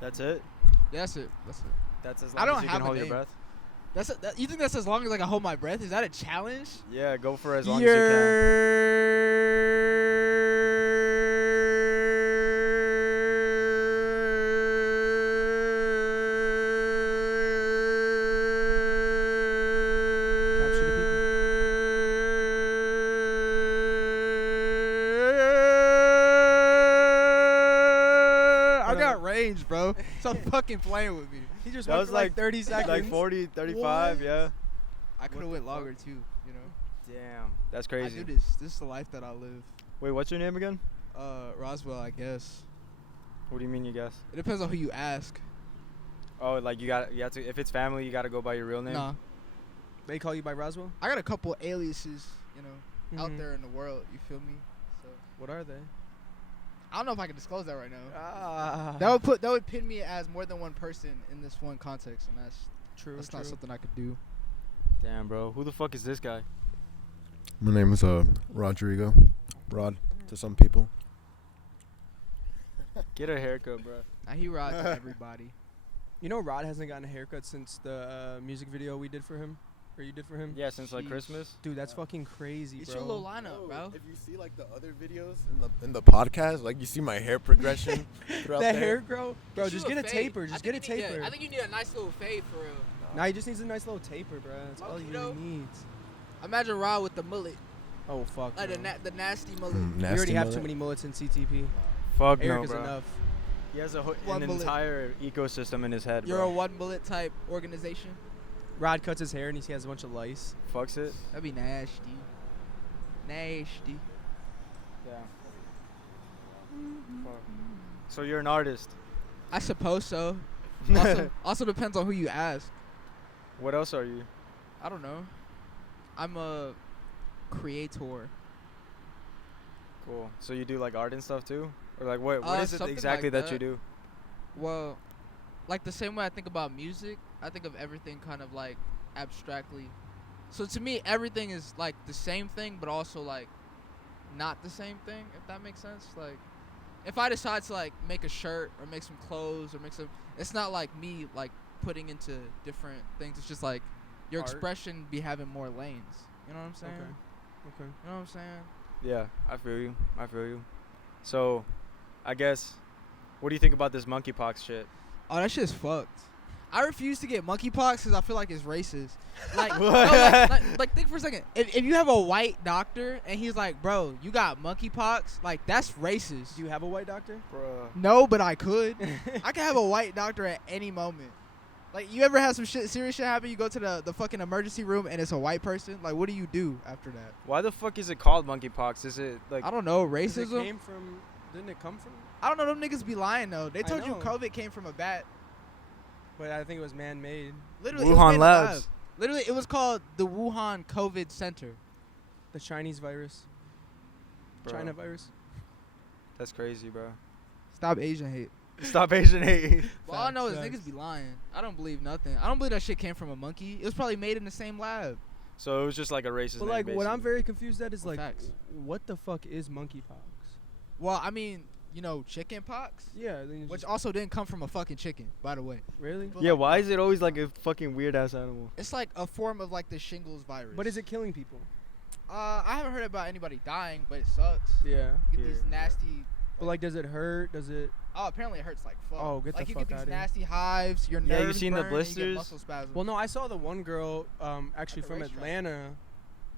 That's it? Yeah, that's it. That's as long as you can hold your breath? You think that's as long as I can hold my breath? Is that a challenge? Yeah, go for as long as you can. Bro, stop fucking playing with me. He just went for like 30 seconds. Like 40, 35, yeah. I could have went longer too, you know. Damn, that's crazy. I do this. This is the life that I live. Wait, what's your name again? Roswell, I guess. What do you mean you guess? It depends on who you ask. Oh, like you have to. If it's family, you gotta go by your real name. Nah. They call you by Roswell? I got a couple aliases, you know, out there in the world. You feel me? So. What are they? I don't know if I can disclose that right now. That would pin me as more than one person in this one context, and that's true. That's not something I could do. Damn, bro. Who the fuck is this guy? My name is Rodrigo. Rod to some people. Get a haircut, bro. Nah, he Rod to everybody. You know, Rod hasn't gotten a haircut since the music video we did for him. Or you did for him? Yeah, since like Christmas. Dude, that's fucking crazy, It's bro. your little lineup, bro. If you see like the other videos in the podcast, like you see my hair progression throughout the the hair grow, bro. Just get a fade. taper. Just get a taper. I think you need a nice little fade for real. Nah, he just needs a nice little taper, bro. That's all he really needs. Imagine Rod with the mullet. Oh fuck. Like the nasty mullet. We already have too many mullets in CTP. Fuck Eric no, is bro. enough. He has an mullet. entire ecosystem in his head. You're bro. a one mullet type organization. Rod cuts his hair and he has a bunch of lice. Fucks it. That'd be nasty. Nasty. Yeah. So you're an artist. I suppose so. Also depends on who you ask. What else are you? I don't know. I'm a creator. Cool. So you do like art and stuff too? Or like what is it something exactly like that you do? Well, like the same way I think about music, I think of everything kind of like abstractly. So to me, everything is like the same thing, but also like not the same thing, if that makes sense. Like if I decide to like make a shirt or make some clothes or make some, it's not like me like putting into different things. It's just like your Art. Expression be having more lanes. You know what I'm saying? Okay. You know what I'm saying? Yeah, I feel you. So, I guess, what do you think about this monkeypox shit? Oh, that shit's fucked. I refuse to get monkeypox because I feel like it's racist. Like, like think for a second. If you have a white doctor and he's like, bro, you got monkeypox, like, that's racist. Do you have a white doctor? Bruh. No, but I could. I could have a white doctor at any moment. Like, you ever have some serious shit happen? You go to the fucking emergency room and it's a white person? Like, what do you do after that? Why the fuck is it called monkeypox? Is it like... I don't know. Racism? Didn't it come from? I don't know. Them niggas be lying, though. They told you know. COVID came from a bat. But I think it was man-made. Literally, Wuhan it was made in a Labs. lab. Literally, it was called the Wuhan COVID Center. The Chinese virus. Bro. China virus. That's crazy, bro. Stop Asian hate. Stop Asian hate. Well, all I know is Facts. niggas be lying. I don't believe nothing. I don't believe that shit came from a monkey. It was probably made in the same lab. So it was just like a racist But name, like, what I'm basically. very confused at is Well, like, facts. what the fuck is monkeypox? Well, I mean, you know, chicken pox? Yeah. Then you Which just- also didn't come from a fucking chicken, by the way. really? But Yeah, like, why is it always like a fucking weird-ass animal? It's like a form of like the shingles virus. But is it killing people? I haven't heard about anybody dying, but it sucks. Yeah. You get these nasty... But like, does it hurt? Does it? Oh, apparently it hurts like fuck. Oh, get the like you fuck get these outta here. nasty hives, your Yeah, you nerves seen the burn, and you get blisters? muscle spasms. Well, no, I saw the one girl, actually the from racetrack. Atlanta.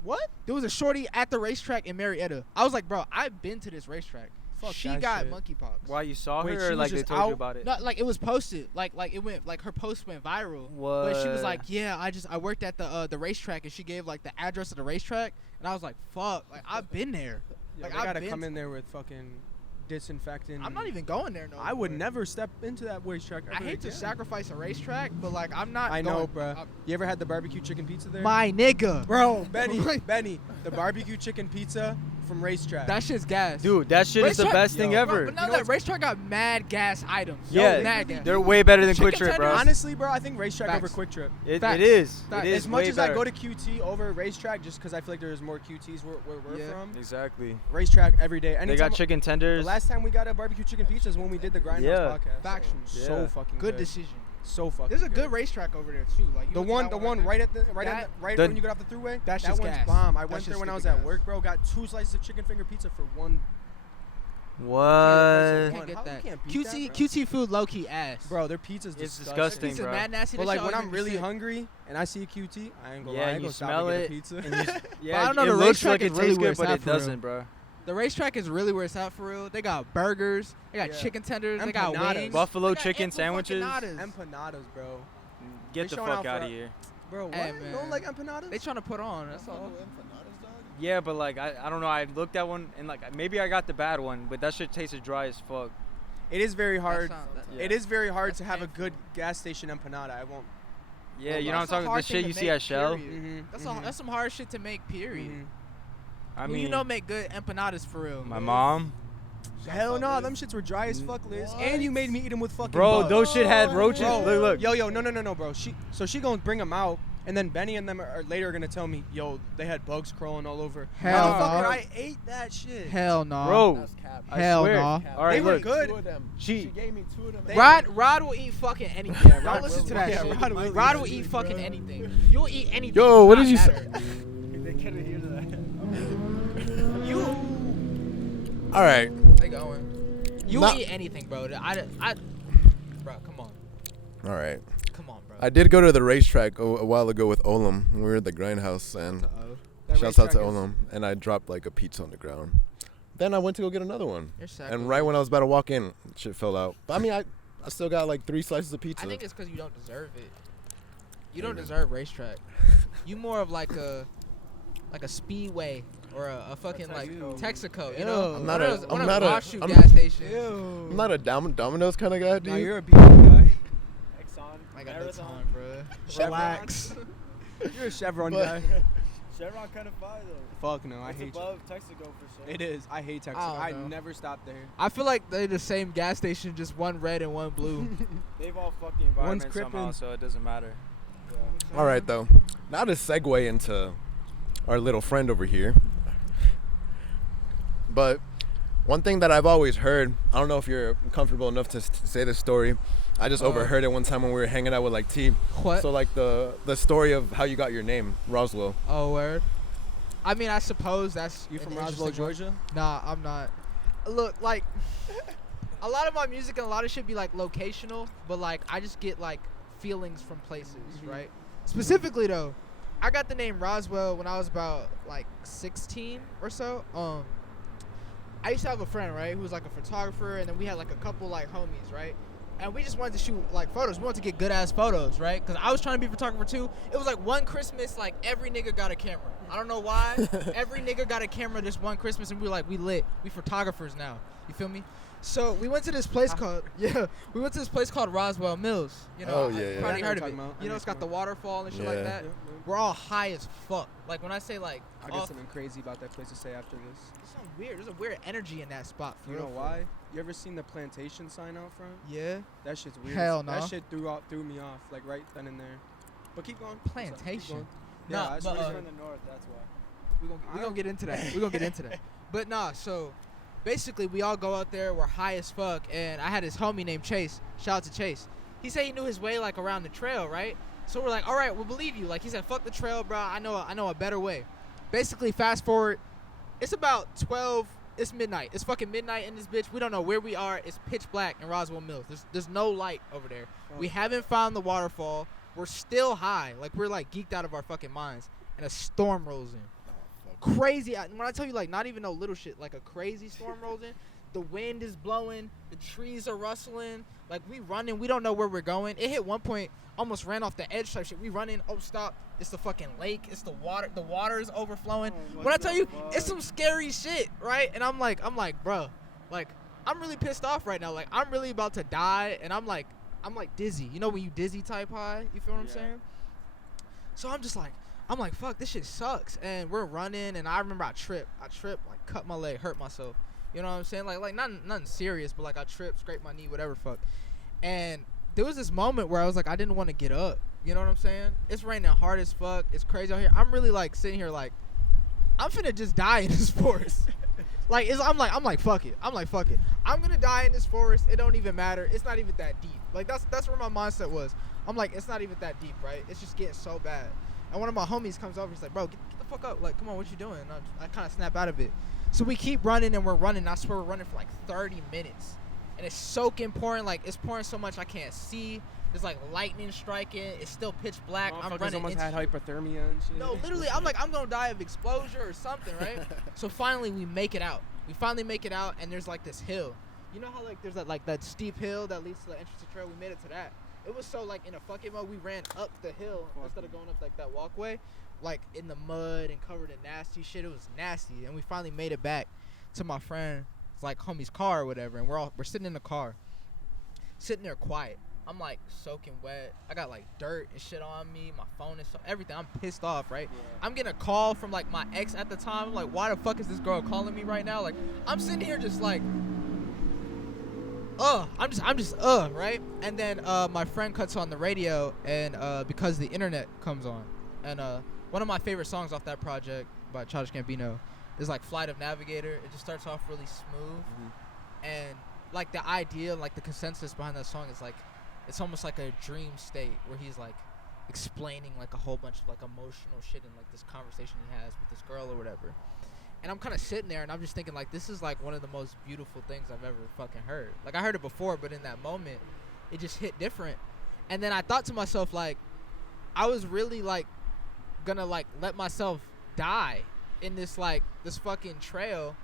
What? There was a shorty at the racetrack in Marietta. I was like, bro, I've been to this racetrack. Fuck She that got shit. monkeypox. Why, you saw Wait, her she or was like they just told you out? about it? No, like it was posted. Like it went, like her post went viral. What? But she was like, yeah, I worked at the racetrack, and she gave like the address of the racetrack, and I was like, fuck, like I've been there. Yeah, Like, they I've gotta been come to- in there with fucking disinfectant. I'm not even going there no I would more. never step into that racetrack. I ever hate to again. sacrifice a racetrack, but like I'm not. I know, going. bruh. You ever had the barbecue chicken pizza there? My nigga, Bro, Benny, the barbecue chicken pizza, from Racetrack. That shit's gas. Dude, that shit is the Racetrack- best thing Yo, ever. But now You know that what's- Racetrack got mad gas items. Yeah, mad gas. they're way better than Chicken Quick Trip, bro. tenders? Honestly, bro, I think Racetrack over Facts. Quick Trip. It Facts. is. Facts. It is As much way as better. I go to QT over Racetrack, just because I feel like there's more QTs where we're Yeah. from. Exactly. Racetrack every day. They Anytime got chicken The tenders. last time we got a barbecue chicken pizza is when we did the Grindhouse Yeah. podcast. Factual. So Yeah. fucking Good good. decision. So fucking There's a good. good racetrack over there too. Like you The went to one, that right at the That- The- when you get off the throughway. That's that just one's gas. bomb. I That's went there just when I was stupid at gas. work, bro. Got 2 slices of chicken finger pizza for one. What? Can't How get you that. can't beat QT that, bro? QT food low key ass. Bro, their pizza's It's disgusting. disgusting, Pizza bro. mad nasty. But That like shit when always I'm make me really sick. hungry and I see a QT, I ain't gonna Yeah, lie, I and ain't you gonna stop smell and get it, a pizza. and you I don't know, it the looks racetrack like is it really tastes where good, it's but at it for real. doesn't, bro. The racetrack is really where it's at for real. They got burgers, they got Yeah. chicken tenders, they got Empanadas. wings, Buffalo they got chicken sandwiches. Empanadas, bro. Get They the showing fuck out out for- of here. Bro, what? Hey, You man. don't like empanadas? They trying to put on. That's all. Yeah, but like I don't know. I looked at one and like maybe I got the bad one, but that shit tasted dry as fuck. It is very hard. Yeah. It is very hard That's to have a painful. good gas station empanada. I won't. Yeah, Oh, you know what I'm That's a talking about? The hard shit thing you to see make, at Shell. period. That's some hard shit to make. Period. I Who mean, you know make good empanadas for real? my mom. Hell no, them shits were dry as fuck, Liz. And you made me eat them with fucking Bro, bugs. those shit had roaches. Bro, Look. Yo, no, bro. She gonna bring them out, and then Benny and them are later gonna tell me, yo, they had bugs crawling all over. Hell Motherfucker, no. I ate that shit. Hell no. Bro, I Hell swear. no. All They right, were look. good. 2 of them. She- She gave me 2 of them. They- Rod will eat fucking anything. Yeah, Don't Rod listen will. to that Yeah, shit. Rod will Rod eat will that eat shit, fucking bro. anything. You'll eat anything. Yo, what Not did you say? matter. They couldn't hear that. You. All right. They going. You will Not- eat anything, bro. Bro, come on. All right. Come on, bro. I did go to the racetrack a while ago with Olam. We were at the Grindhouse, and That shouts out to racetrack is- Olam. And I dropped like a pizza on the ground. Then I went to go get another one. You're sad. And right when I was about to walk in, shit fell out. But I mean, I still got like 3 slices of pizza. I think it's because you don't deserve it. You don't Maybe. deserve racetrack. You more of like a speedway or a fucking like Texaco. You know, I'm not one a- of those- I'm one of not those a- offshoot I'm- gas stations. Ew. I'm not a Domino's kind of guy, No, dude. you're a BM guy. Exxon. I got no time, bro. Chevron. Relax. You're a Chevron But- guy. Chevron kind of fire though. Fuck no, I hate you. Texaco for sure. It is. I hate Texas. I I don't know. never stopped there. I feel like they're the same gas station, just one red and one blue. They've all fucked the environment One's somehow, crippin'. so it doesn't matter. All right, though. Now to segue into our little friend over here. But one thing that I've always heard, I don't know if you're comfortable enough to say this story. I just overheard it one time when we were hanging out with like T. What? So like the story of how you got your name, Roswell. Oh, word. I mean, I suppose that's You from an Roswell, interesting one. Georgia? Nah, I'm not. Look, like, a lot of my music and a lot of shit be like locational, but like I just get like feelings from places, right? Specifically though, I got the name Roswell when I was about like 16 or so. I used to have a friend, right, who was like a photographer, and then we had like a couple like homies, right? And we just wanted to shoot like photos. We wanted to get good ass photos, right? Because I was trying to be a photographer too. It was like one Christmas, like every nigga got a camera. I don't know why. Every nigga got a camera this one Christmas, and we were like, we lit. We photographers now. You feel me? So we went to this place called we went to this place called Roswell Mills. You know, Oh, yeah, yeah. you probably I know heard of what it. you're talking about. I You know know, it's what got the you're waterfall and shit like Yeah. that. Yep, yep. We're all high as fuck. Like when I say like, I got something crazy about that place to say after this. There's something weird. There's a weird energy in that spot. For You know real. why? You ever seen the plantation sign out front? Yeah. That shit's weird. Hell That no. shit threw me off, like right then and there. But keep going. Plantation. Keep Nah, going. Yeah, I but, swear to uh, God. the north, that's why. We gonna get into that. We gonna get into that. But nah, so basically we all go out there. We're high as fuck, and I had this homie named Chase. Shout out to Chase. He said he knew his way like around the trail, right? So we're like, all right, we'll believe you. Like he said, fuck the trail, bro. I know a better way. Basically, fast forward. It's about 12. It's midnight. It's fucking midnight in this bitch. We don't know where we are. It's pitch black in Roswell Mills. There's no light over there. We haven't found the waterfall. We're still high. Like we're like geeked out of our fucking minds. And a storm rolls in. Crazy. When I tell you like not even no little shit, like a crazy storm rolls in. The wind is blowing. The trees are rustling. Like we running. We don't know where we're going. It hit one point. Almost ran off the edge type shit. We running. Oh stop. It's the fucking lake. It's the water. The water is overflowing. When I tell you, it's some scary shit, right? And I'm like, bro, like, I'm really pissed off right now. Like, I'm really about to die, and I'm like dizzy. You know when you dizzy type high? You feel what I'm saying? So I'm just like, I'm like, fuck, this shit sucks. And we're running, and I remember I tripped, like cut my leg, hurt myself. You know what I'm saying? Like nothing serious, but like I tripped, scraped my knee, whatever, fuck. And there was this moment where I was like, I didn't want to get up. You know what I'm saying? It's raining hard as fuck. It's crazy out here. I'm really like sitting here like, I'm finna just die in this forest. I'm like, fuck it. I'm gonna die in this forest. It don't even matter. It's not even that deep. Like that's where my mindset was. I'm like, it's not even that deep, right? It's just getting so bad. And one of my homies comes over. He's like, bro, get the fuck up. Like, come on, what you doing? And I kind of snap out of it. So we keep running and we're running. I swear we're running for like 30 minutes. And it's soaking, pouring. Like, it's pouring so much I can't see. There's like lightning striking. It's still pitch black. I'm running. Almost had hypothermia and shit. No, literally, I'm gonna die of exposure or something, right? So finally, we make it out. And there's like this hill. You know how like there's that steep hill that leads to the entrance to the trail? We made it to that. It was so like in a fucking mode. We ran up the hill instead of going up like that walkway, like in the mud and covered in nasty shit. It was nasty, and we finally made it back to my friend's like homie's car or whatever. And we're sitting in the car, sitting there quiet. I'm like soaking wet. I got like dirt and shit on me. My phone is everything. I'm pissed off, right? Yeah. I'm getting a call from like my ex at the time. I'm like, why the fuck is this girl calling me right now? Like, I'm sitting here just like, right? And then my friend cuts on the radio, and because the internet comes on, and one of my favorite songs off that project by Childish Gambino is like Flight of Navigator. It just starts off really smooth, and like the idea, like the consensus behind that song is like, it's almost like a dream state where he's like explaining like a whole bunch of like emotional shit in like this conversation he has with this girl or whatever. And I'm kind of sitting there and I'm just thinking like, this is like one of the most beautiful things I've ever fucking heard. Like I heard it before, but in that moment it just hit different. And then I thought to myself, like, I was really like gonna like let myself die in this like this fucking trail,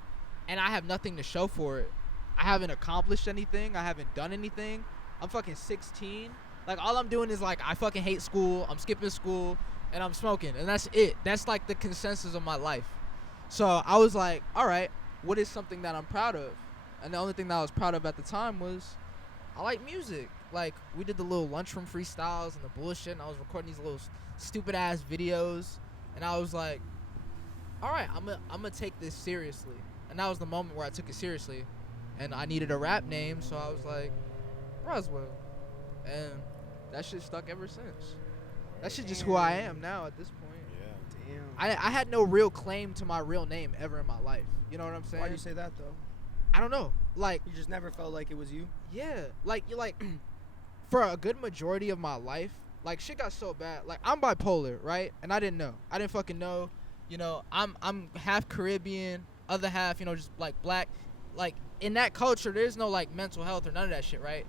and I have nothing to show for it. I haven't accomplished anything. I haven't done anything. I'm fucking 16. Like, all I'm doing is, like, I fucking hate school. I'm skipping school, and I'm smoking. And that's it. That's, like, the consensus of my life. So I was like, all right, what is something that I'm proud of? And the only thing that I was proud of at the time was I like music. Like, we did the little lunchroom freestyles and the bullshit, and I was recording these little stupid-ass videos. And I was like, all right, I'm gonna take this seriously. And that was the moment where I took it seriously. And I needed a rap name, so I was like, Roswell. And that shit stuck ever since. That shit just who I am now at this point. Yeah. Damn. I had no real claim to my real name ever in my life. You know what I'm saying? Why do you say that though? I don't know. Like, You just never felt like it was you? yeah, like you like for a good majority of my life, like shit got so bad. Like, I'm bipolar, right? And I didn't know. I didn't fucking know. You know, I'm half Caribbean, other half, you know, just like black. Like, in that culture, there's no like mental health or none of that shit, right?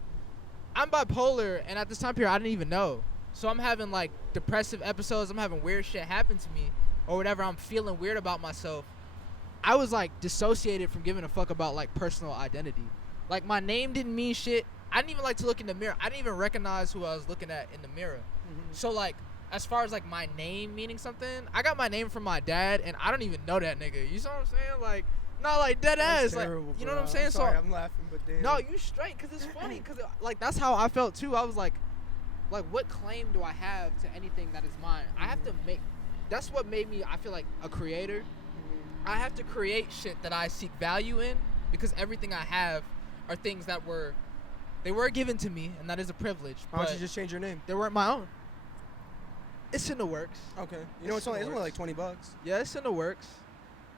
I'm bipolar, and at this time period, I didn't even know. So I'm having like depressive episodes. I'm having weird shit happen to me, or whatever. I'm feeling weird about myself. I was like dissociated from giving a fuck about like personal identity. Like, my name didn't mean shit. I didn't even like to look in the mirror. I didn't even recognize who I was looking at in the mirror. So like, as far as like my name meaning something, I got my name from my dad, and I don't even know that nigga. You see what I'm saying? Like, not like dead That's ass. Like, terrible, you know bro. what I'm saying? I'm sorry, So I'm laughing, but damn. no, you straight, cause it's funny, cause like that's how I felt too. I was like, what claim do I have to anything that is mine? I have to make. That's what made me, I feel like, a creator. I have to create shit that I seek value in, because everything I have are things that were given to me, and that is a privilege. Why don't but you just change your name? they weren't my own. It's in the works. Okay. You know, it's only like $20. Yeah, it's in the works.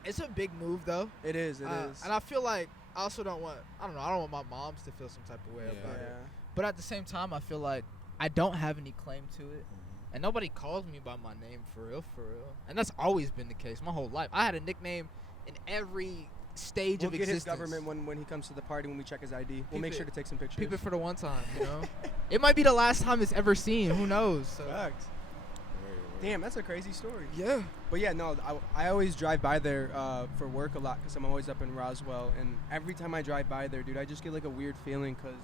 It's a big move though. It is. It is. And I feel like I also don't want. I don't know. I don't want my moms to feel some type of way about it. But at the same time, I feel like I don't have any claim to it, and nobody calls me by my name for real. And that's always been the case my whole life. I had a nickname in every stage We'll of get existence. his government when he comes to the party, when we check his ID. We'll Peep make it. sure to take some pictures. Keep it for the one time, you know. It might be the last time it's ever seen. Who knows? So. Facts. Damn, that's a crazy story. Yeah. But yeah, no, I always drive by there for work a lot because I'm always up in Roswell. And every time I drive by there, dude, I just get like a weird feeling because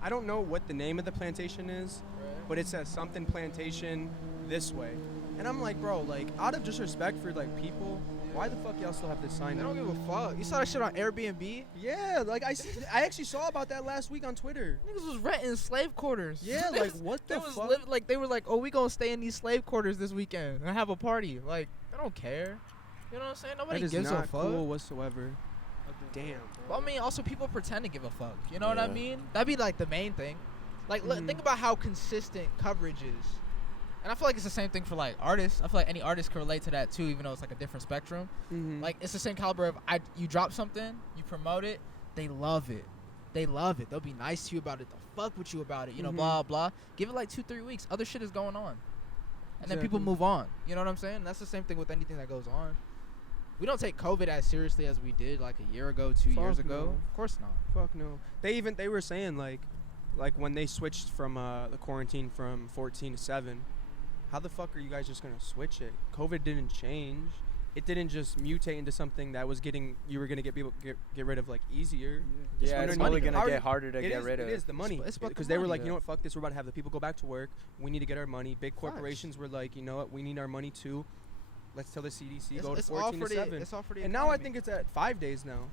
I don't know what the name of the plantation is, but it says something plantation this way. And I'm like, bro, like, out of just respect for like people, Why the fuck y'all still have this sign They up? don't give a fuck. You saw that shit on Airbnb? Yeah, like I actually saw about that last week on Twitter. Niggas was renting slave quarters. Yeah, They like was- what They the was fuck? like they were like, oh, we gonna stay in these slave quarters this weekend and have a party. Like, they don't care. You know what I'm saying? Nobody That is gives not a fuck. cool whatsoever. Damn. Well, I mean, also people pretend to give a fuck. You know what I Yeah. mean? That'd be like the main thing. Like, think about how consistent coverage is. And I feel like it's the same thing for like artists. I feel like any artist can relate to that too, even though it's like a different spectrum. Mm-hmm. Like, it's the same caliber of you drop something, you promote it, they love it. They love it. They'll be nice to you about it. They'll fuck with you about it. You know, blah blah. Give it like 2-3 weeks. Other shit is going on, and then people Exactly. move on. You know what I'm saying? That's the same thing with anything that goes on. We don't take COVID as seriously as we did like a year ago, 2 years Fuck ago. no. Of course not. Fuck no. They were saying like when they switched from the quarantine from 14 to 7, how the fuck are you guys just gonna switch it? COVID didn't change. It didn't just mutate into something that was you were gonna get rid of like easier. Yeah, It's it's money. only gonna How are get you- harder to get rid of. It is the money. It's about the Because they were money. like, Yeah. you know what, fuck this. We're about to have the people go back to work. We need to get our money. Big Facts. corporations were like, you know what, we need our money too. Let's tell the CDC go to It's all 14 for to the 7. it's all for the And now I economy. think it's at 5 days now.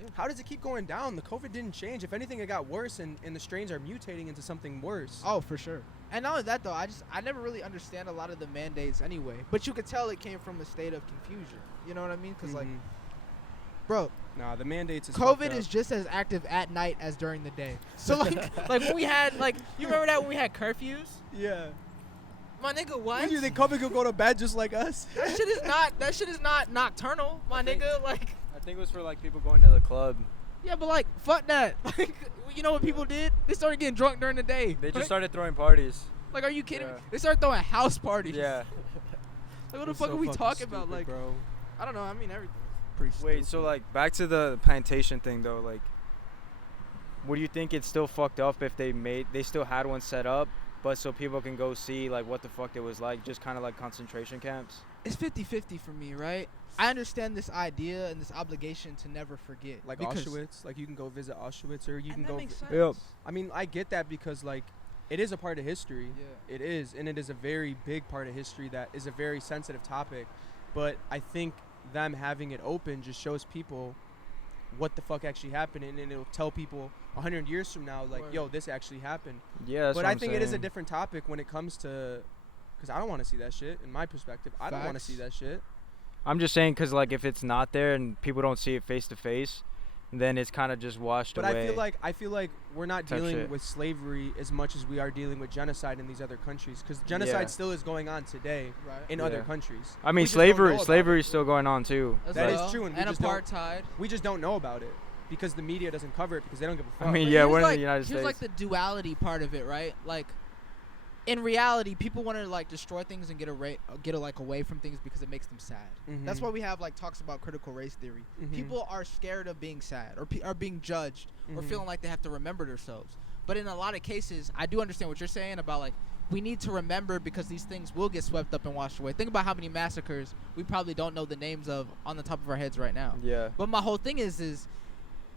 Yeah. How does it keep going down? The COVID didn't change. If anything, it got worse, and the strains are mutating into something worse. Oh, for sure. And not only that, though, I never really understand a lot of the mandates anyway. But you could tell it came from a state of confusion. You know what I mean? Because, like, Mhm. bro, Nah, the mandates is fucked COVID up. is just as active at night as during the day. So, like when we had, like, you remember that when we had curfews? Yeah. My nigga, what? When do they come and go to bed just like us? That shit is not nocturnal, my nigga. Like, I think it was for like people going to the club. yeah, but like, fuck that. Like, you know what people did? They started getting drunk during the day. They just Like- started throwing parties. Like, are you kidding me? Yeah. They started throwing house parties. Yeah. Like, what the It's fuck so are we fucking talking about? stupid, Like, bro. I don't know. I mean, everything. Pretty Wait, stupid. so like back to the plantation thing though, like what do you think it's still fucked up if they still had one set up, but so people can go see like what the fuck it was like, just kind of like concentration camps? It's 50-50 for me, right? I understand this idea and this obligation to never forget. Like because- Auschwitz, like you can go visit Auschwitz, or you and can that go. makes sense. Yep. I mean, I get that because like it is a part of history. Yeah. It is, and it is a very big part of history that is a very sensitive topic. But I think them having it open just shows people what the fuck actually happened, and it'll tell people 100 years from now, like, Word. yo, this actually happened. Yeah, that's But what I I'm think it is a saying. different topic when it comes to, because I don't want to see that shit. In my perspective, I don't want to Facts. see that shit. I'm just saying because like if it's not there and people don't see it face to face, then it's kind of just washed But away. I feel like we're not Type dealing shit. with slavery as much as we are dealing with genocide in these other countries, because genocide Yeah. still is going on today Right. in Yeah. other countries. I We mean, just don't know slavery about slavery it. is still going on too. As That is well. true, and we And just don't- apartheid. We just don't know about it because the media doesn't cover it because they don't give a fuck. I mean, But yeah, here's we're in like, the United here's States. like the duality part of it, right? Like, in reality, people want to like destroy things and get like away from things because it makes them sad. That's Mhm. why we have like talks about critical race theory. Mhm. People are scared of being sad or are being judged or Mhm. feeling like they have to remember themselves. But in a lot of cases, I do understand what you're saying about like we need to remember because these things will get swept up and washed away. Think about how many massacres we probably don't know the names of on the top of our heads right now. Yeah. But my whole thing is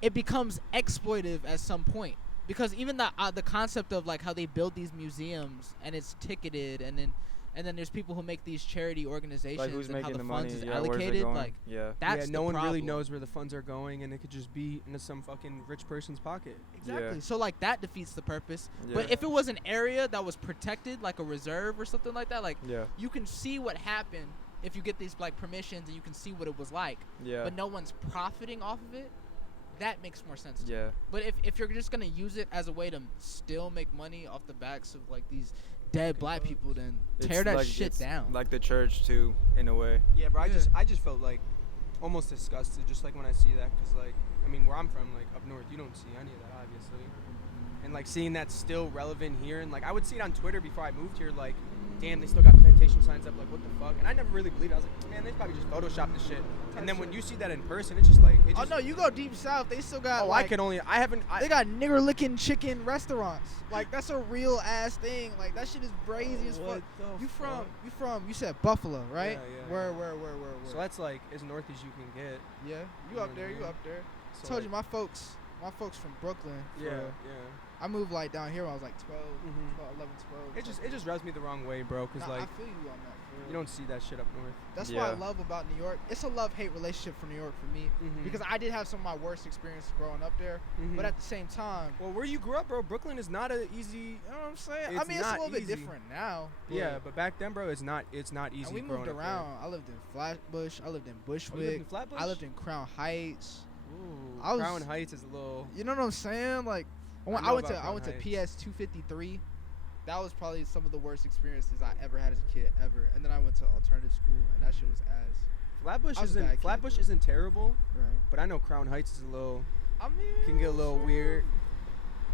it becomes exploitive at some point because even the concept of like how they build these museums and it's ticketed and then there's people who make these charity organizations Like who's and how making the the funds money? is Yeah, where's it allocated. going? Like yeah. that's yeah, no the one really problem. knows where the funds are going, and it could just be into some fucking rich person's pocket. Exactly. Yeah. So like that defeats the purpose. Yeah. But if it was an area that was protected, like a reserve or something like that, like Yeah. you can see what happened if you get these like permissions and you can see what it was like. Yeah. But no one's profiting off of it. That makes more sense. To me. Yeah. But if you're just gonna use it as a way to still make money off the backs of like these dead black people, then tear It's that like- shit it's down. Like the church too, in a way. Yeah, but Yeah. I just felt like almost disgusted just like when I see that, because like I mean, where I'm from, like up north, you don't see any of that obviously, and like seeing that still relevant here, and like I would see it on Twitter before I moved here, like damn, they still got plantation signs up, like what the fuck, and I never really believed it. I was like, man, they probably just photoshopped this shit, and then when you see that in person, it's just like it Oh just, no, you go deep south, they still got. oh, like, I haven't They got nigger licking chicken restaurants. Like that's a real ass thing. Like that shit is brazy as fuck. You said Buffalo, right? Yeah, yeah. Where? So that's like as north as you can get. Yeah, you up there, you up there. So Told like, you my folks my folks from Brooklyn. Yeah, for- yeah. I moved like down here when I was like 12, Mhm. 12 11, 12. It just rubs me the wrong way, bro. Cause Nah, like I feel you on that. For real. you don't see that shit up north. That's what I Yeah. love about New York. It's a love-hate relationship for New York for me Mhm. because I did have some of my worst experiences growing up there, Mhm. but at the same time, well, where you grew up, bro, Brooklyn is not an easy. you know what I'm saying? It's I mean, it's a not little bit easy. different now. Yeah, but back then, bro, it's not easy. And we growing moved up there. around. I lived in Flatbush. I lived in Bushwick. Oh, you lived in Flatbush? I lived in Crown Heights. Ooh, I was- Crown Heights is a little. You know what I'm saying? Like, I I know went to about I went to Crown PS 253. That was probably some of the worst experiences I ever had as a kid ever. And then I went to alternative school, and that shit was ass. Flatbush I was a isn't bad kid, Flatbush bro. isn't terrible, Right. but I know Crown Heights is a little I mean, can get a little weird.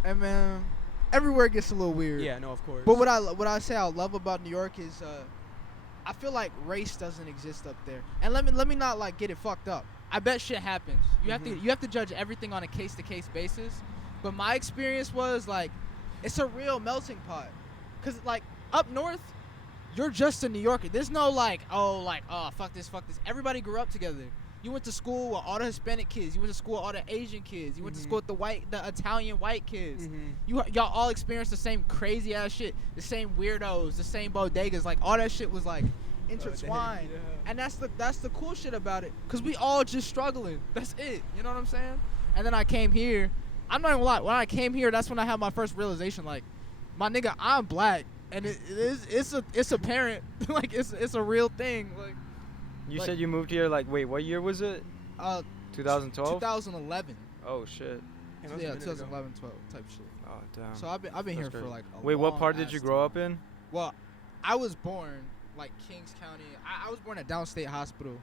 And man, everywhere gets a little weird. Yeah, no, of course. But what I say I love about New York is I feel like race doesn't exist up there. And let me not like get it fucked up. I bet shit happens. You have to judge everything on a case to case basis. But my experience was like it's a real melting pot. Cause like up north, you're just a New Yorker. There's no like oh fuck this. Everybody grew up together. You went to school with all the Hispanic kids. You went to school with all the Asian kids. You went to school with the Italian white kids. Y'all all experienced the same crazy ass shit, the same weirdos, the same bodegas. Like all that shit was like intertwined. yeah. And that's the cool shit about it. Cause we all just struggling. That's it. You know what I'm saying? And then I came here. I'm not gonna lie. When I came here, that's when I had my first realization. Like, my nigga, I'm black, and it's apparent. Like it's a real thing. Like You Like- said you moved here like wait, what year was it? 2012. 2011. Oh shit. Yeah, that was a Yeah, minute ago. 2011, 12 type shit. Oh damn. So I've been here That's for crazy. like a Wait, what long part did ass you grow up time. in? Well, I was born like Kings County. I was born at Downstate Hospital,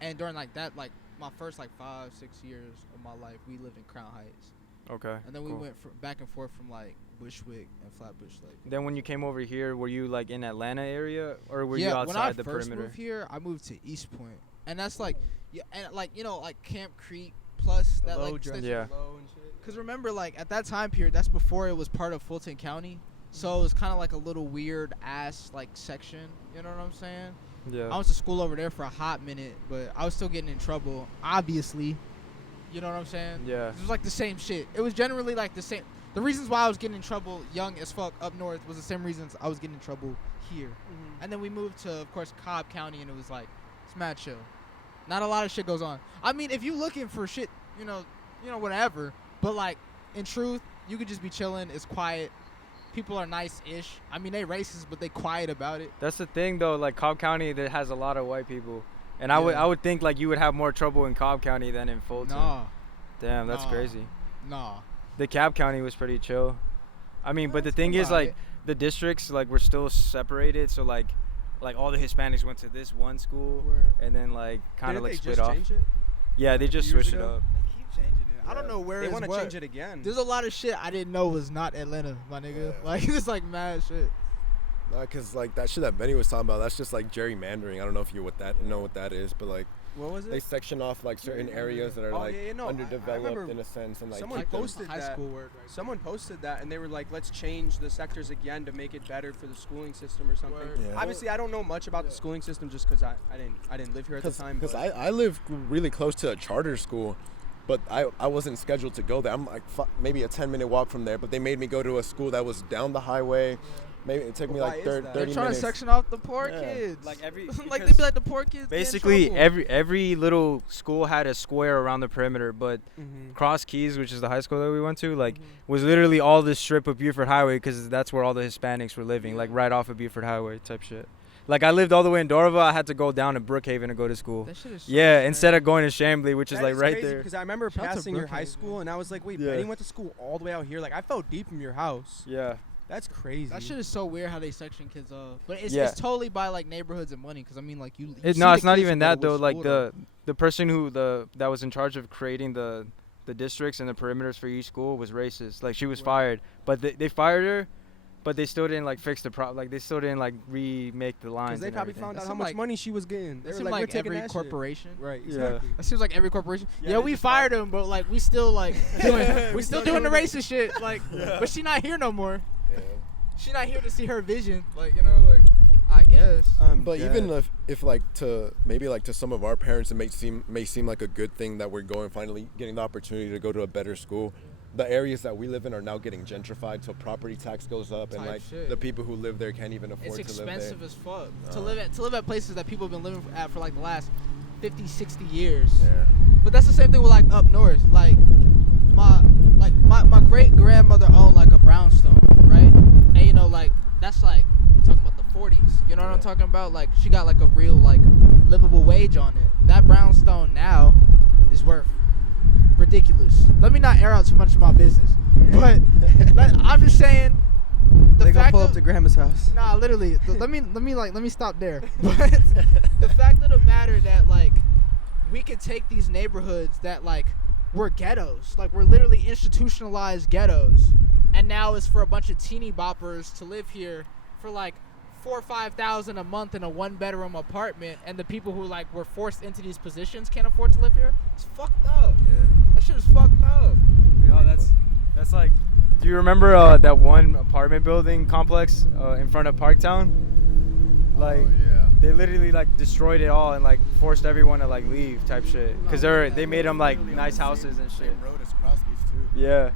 and during like that like my first like 5-6 years of my life, we lived in Crown Heights, Okay. and then we cool. went back and forth from like Bushwick and Flatbush. Like Then when you came over here, were you like in Atlanta area or were you yeah, outside when I the first perimeter? moved here, I moved to East Point, and that's like yeah, and like you know like Camp Creek plus The that low like dress, Yeah. low and shit. Cause remember, like at that time period, that's before it was part of Fulton County, so it was kind of like a little weird ass like section. You know what I'm saying? Yeah. I went to school over there for a hot minute, but I was still getting in trouble. Obviously, you know what I'm saying? Yeah. It was like the same shit. It was generally like the same. The reasons why I was getting in trouble young as fuck up north was the same reasons I was getting in trouble here. And then we moved to, of course, Cobb County, and it was like it's mad chill. Not a lot of shit goes on. I mean, if you looking for shit, you know, whatever. But like, in truth, you could just be chilling. It's quiet. People are nice-ish. I mean, they racist, but they quiet about it. That's the thing though, like Cobb County that has a lot of white people. And Yeah. I would think like you would have more trouble in Cobb County than in Fulton. Nah, Damn, that's Nah. crazy. nah. The Cobb County was pretty chill. I mean, but the That's thing is alright. like the districts like were still separated, so like all the Hispanics went to this one school Word. and then like kind of Didn't like they split just off. change it? Yeah, they just Years switched it ago? up. They keep changing it. I don't know where They it's want to what. change it again. There's a lot of shit I didn't know was not Atlanta, my nigga. Yeah. Like it's like mad shit. Nah, cause like that shit that Benny was talking about, that's just like gerrymandering. I don't know if you know what that is, but like What was they it? section off like certain areas that are Oh, like yeah, no, I underdeveloped remember in a sense, and like someone keep them- posted high that. school word. Right? Someone posted that, and they were like, "Let's change the sectors again to make it better for the schooling system or something." Word. Yeah. Obviously, I don't know much about the schooling system just because I didn't live here at the time. Because but- I live really close to a charter school, but I wasn't scheduled to go there. I'm like maybe a 10-minute walk from there, but they made me go to a school that was down the highway. Maybe it took me Why like is 30 that? They're 30 trying minutes. to section off the poor Yeah. kids. Like every like they because be like the poor kids. get in basically trouble. every little school had a square around the perimeter, but Mhm. Cross Keys, which is the high school that we went to, like Mhm. was literally all this strip of Buford Highway because that's where all the Hispanics were living, like right off of Buford Highway type shit. Like I lived all the way in Doraville, I had to go down to Brookhaven to go to school. That shit is so Yeah, strange. instead of going to Chambly, which is That like right crazy there. Because I remember Shout out to passing your high Brookhaven, school, man. and I was like, "Wait, Yeah. Benny went to school all the way out here." Like I felt deep from your house. Yeah. That's crazy. That shit is so weird how they section kids off. But it's, Yeah. it's totally by like neighborhoods and money. Because I mean, like you. No, see the it's not kids even who go that to though. Like school, though. the person that was in charge of creating the districts and the perimeters for each school was racist. Like she was Right. fired, but they fired her, but they still didn't like fix the problem. Like they still didn't like remake the lines. Because they and probably everything. found That out how seemed much like- money she was getting. They That were seems like, like, "We're taking every that shit." corporation. Right. Yeah. Exactly. That seems like every corporation. Yeah, Yeah, they we just fired him, but like we still like we still doing the doing it. racist shit. Like, but she not here no more. Yeah. She not here to see her vision. Like, you know, like, I guess. But Yeah. even if like to maybe like to some of our parents, it may seem like a good thing that we're finally getting the opportunity to go to a better school. The areas that we live in are now getting gentrified, so property tax goes up, and Type like shit. the people who live there can't even afford It's to live there. expensive as fuck to live at places that people have been living at for like the last 50, 60 years. Yeah. But that's the same thing with like up north. Like my great grandmother owned like a brownstone, right? And you know, like that's like we're talking about the 40s. You know what I'm talking about? Like she got like a real like livable wage on it. That brownstone now is worth ridiculous. Let me not air out too much of my business, but I'm just saying. They gonna fact pull of- up to grandma's house. Nah, literally. Let me stop there. But the fact of the matter that like we could take these neighborhoods that like were ghettos, like we're literally institutionalized ghettos, and now it's for a bunch of teeny boppers to live here for like $4,000 or $5,000 a month in a 1-bedroom apartment, and the people who like were forced into these positions can't afford to live here. It's fucked up. Yeah. That shit is fucked up. Oh, that's like. Do you remember that one apartment building complex in front of Parktown? Like, yeah. they literally like destroyed it all and like forced everyone to like leave type shit. Cause they made them like nice houses and shit. Same road as Krosky's too. Yeah.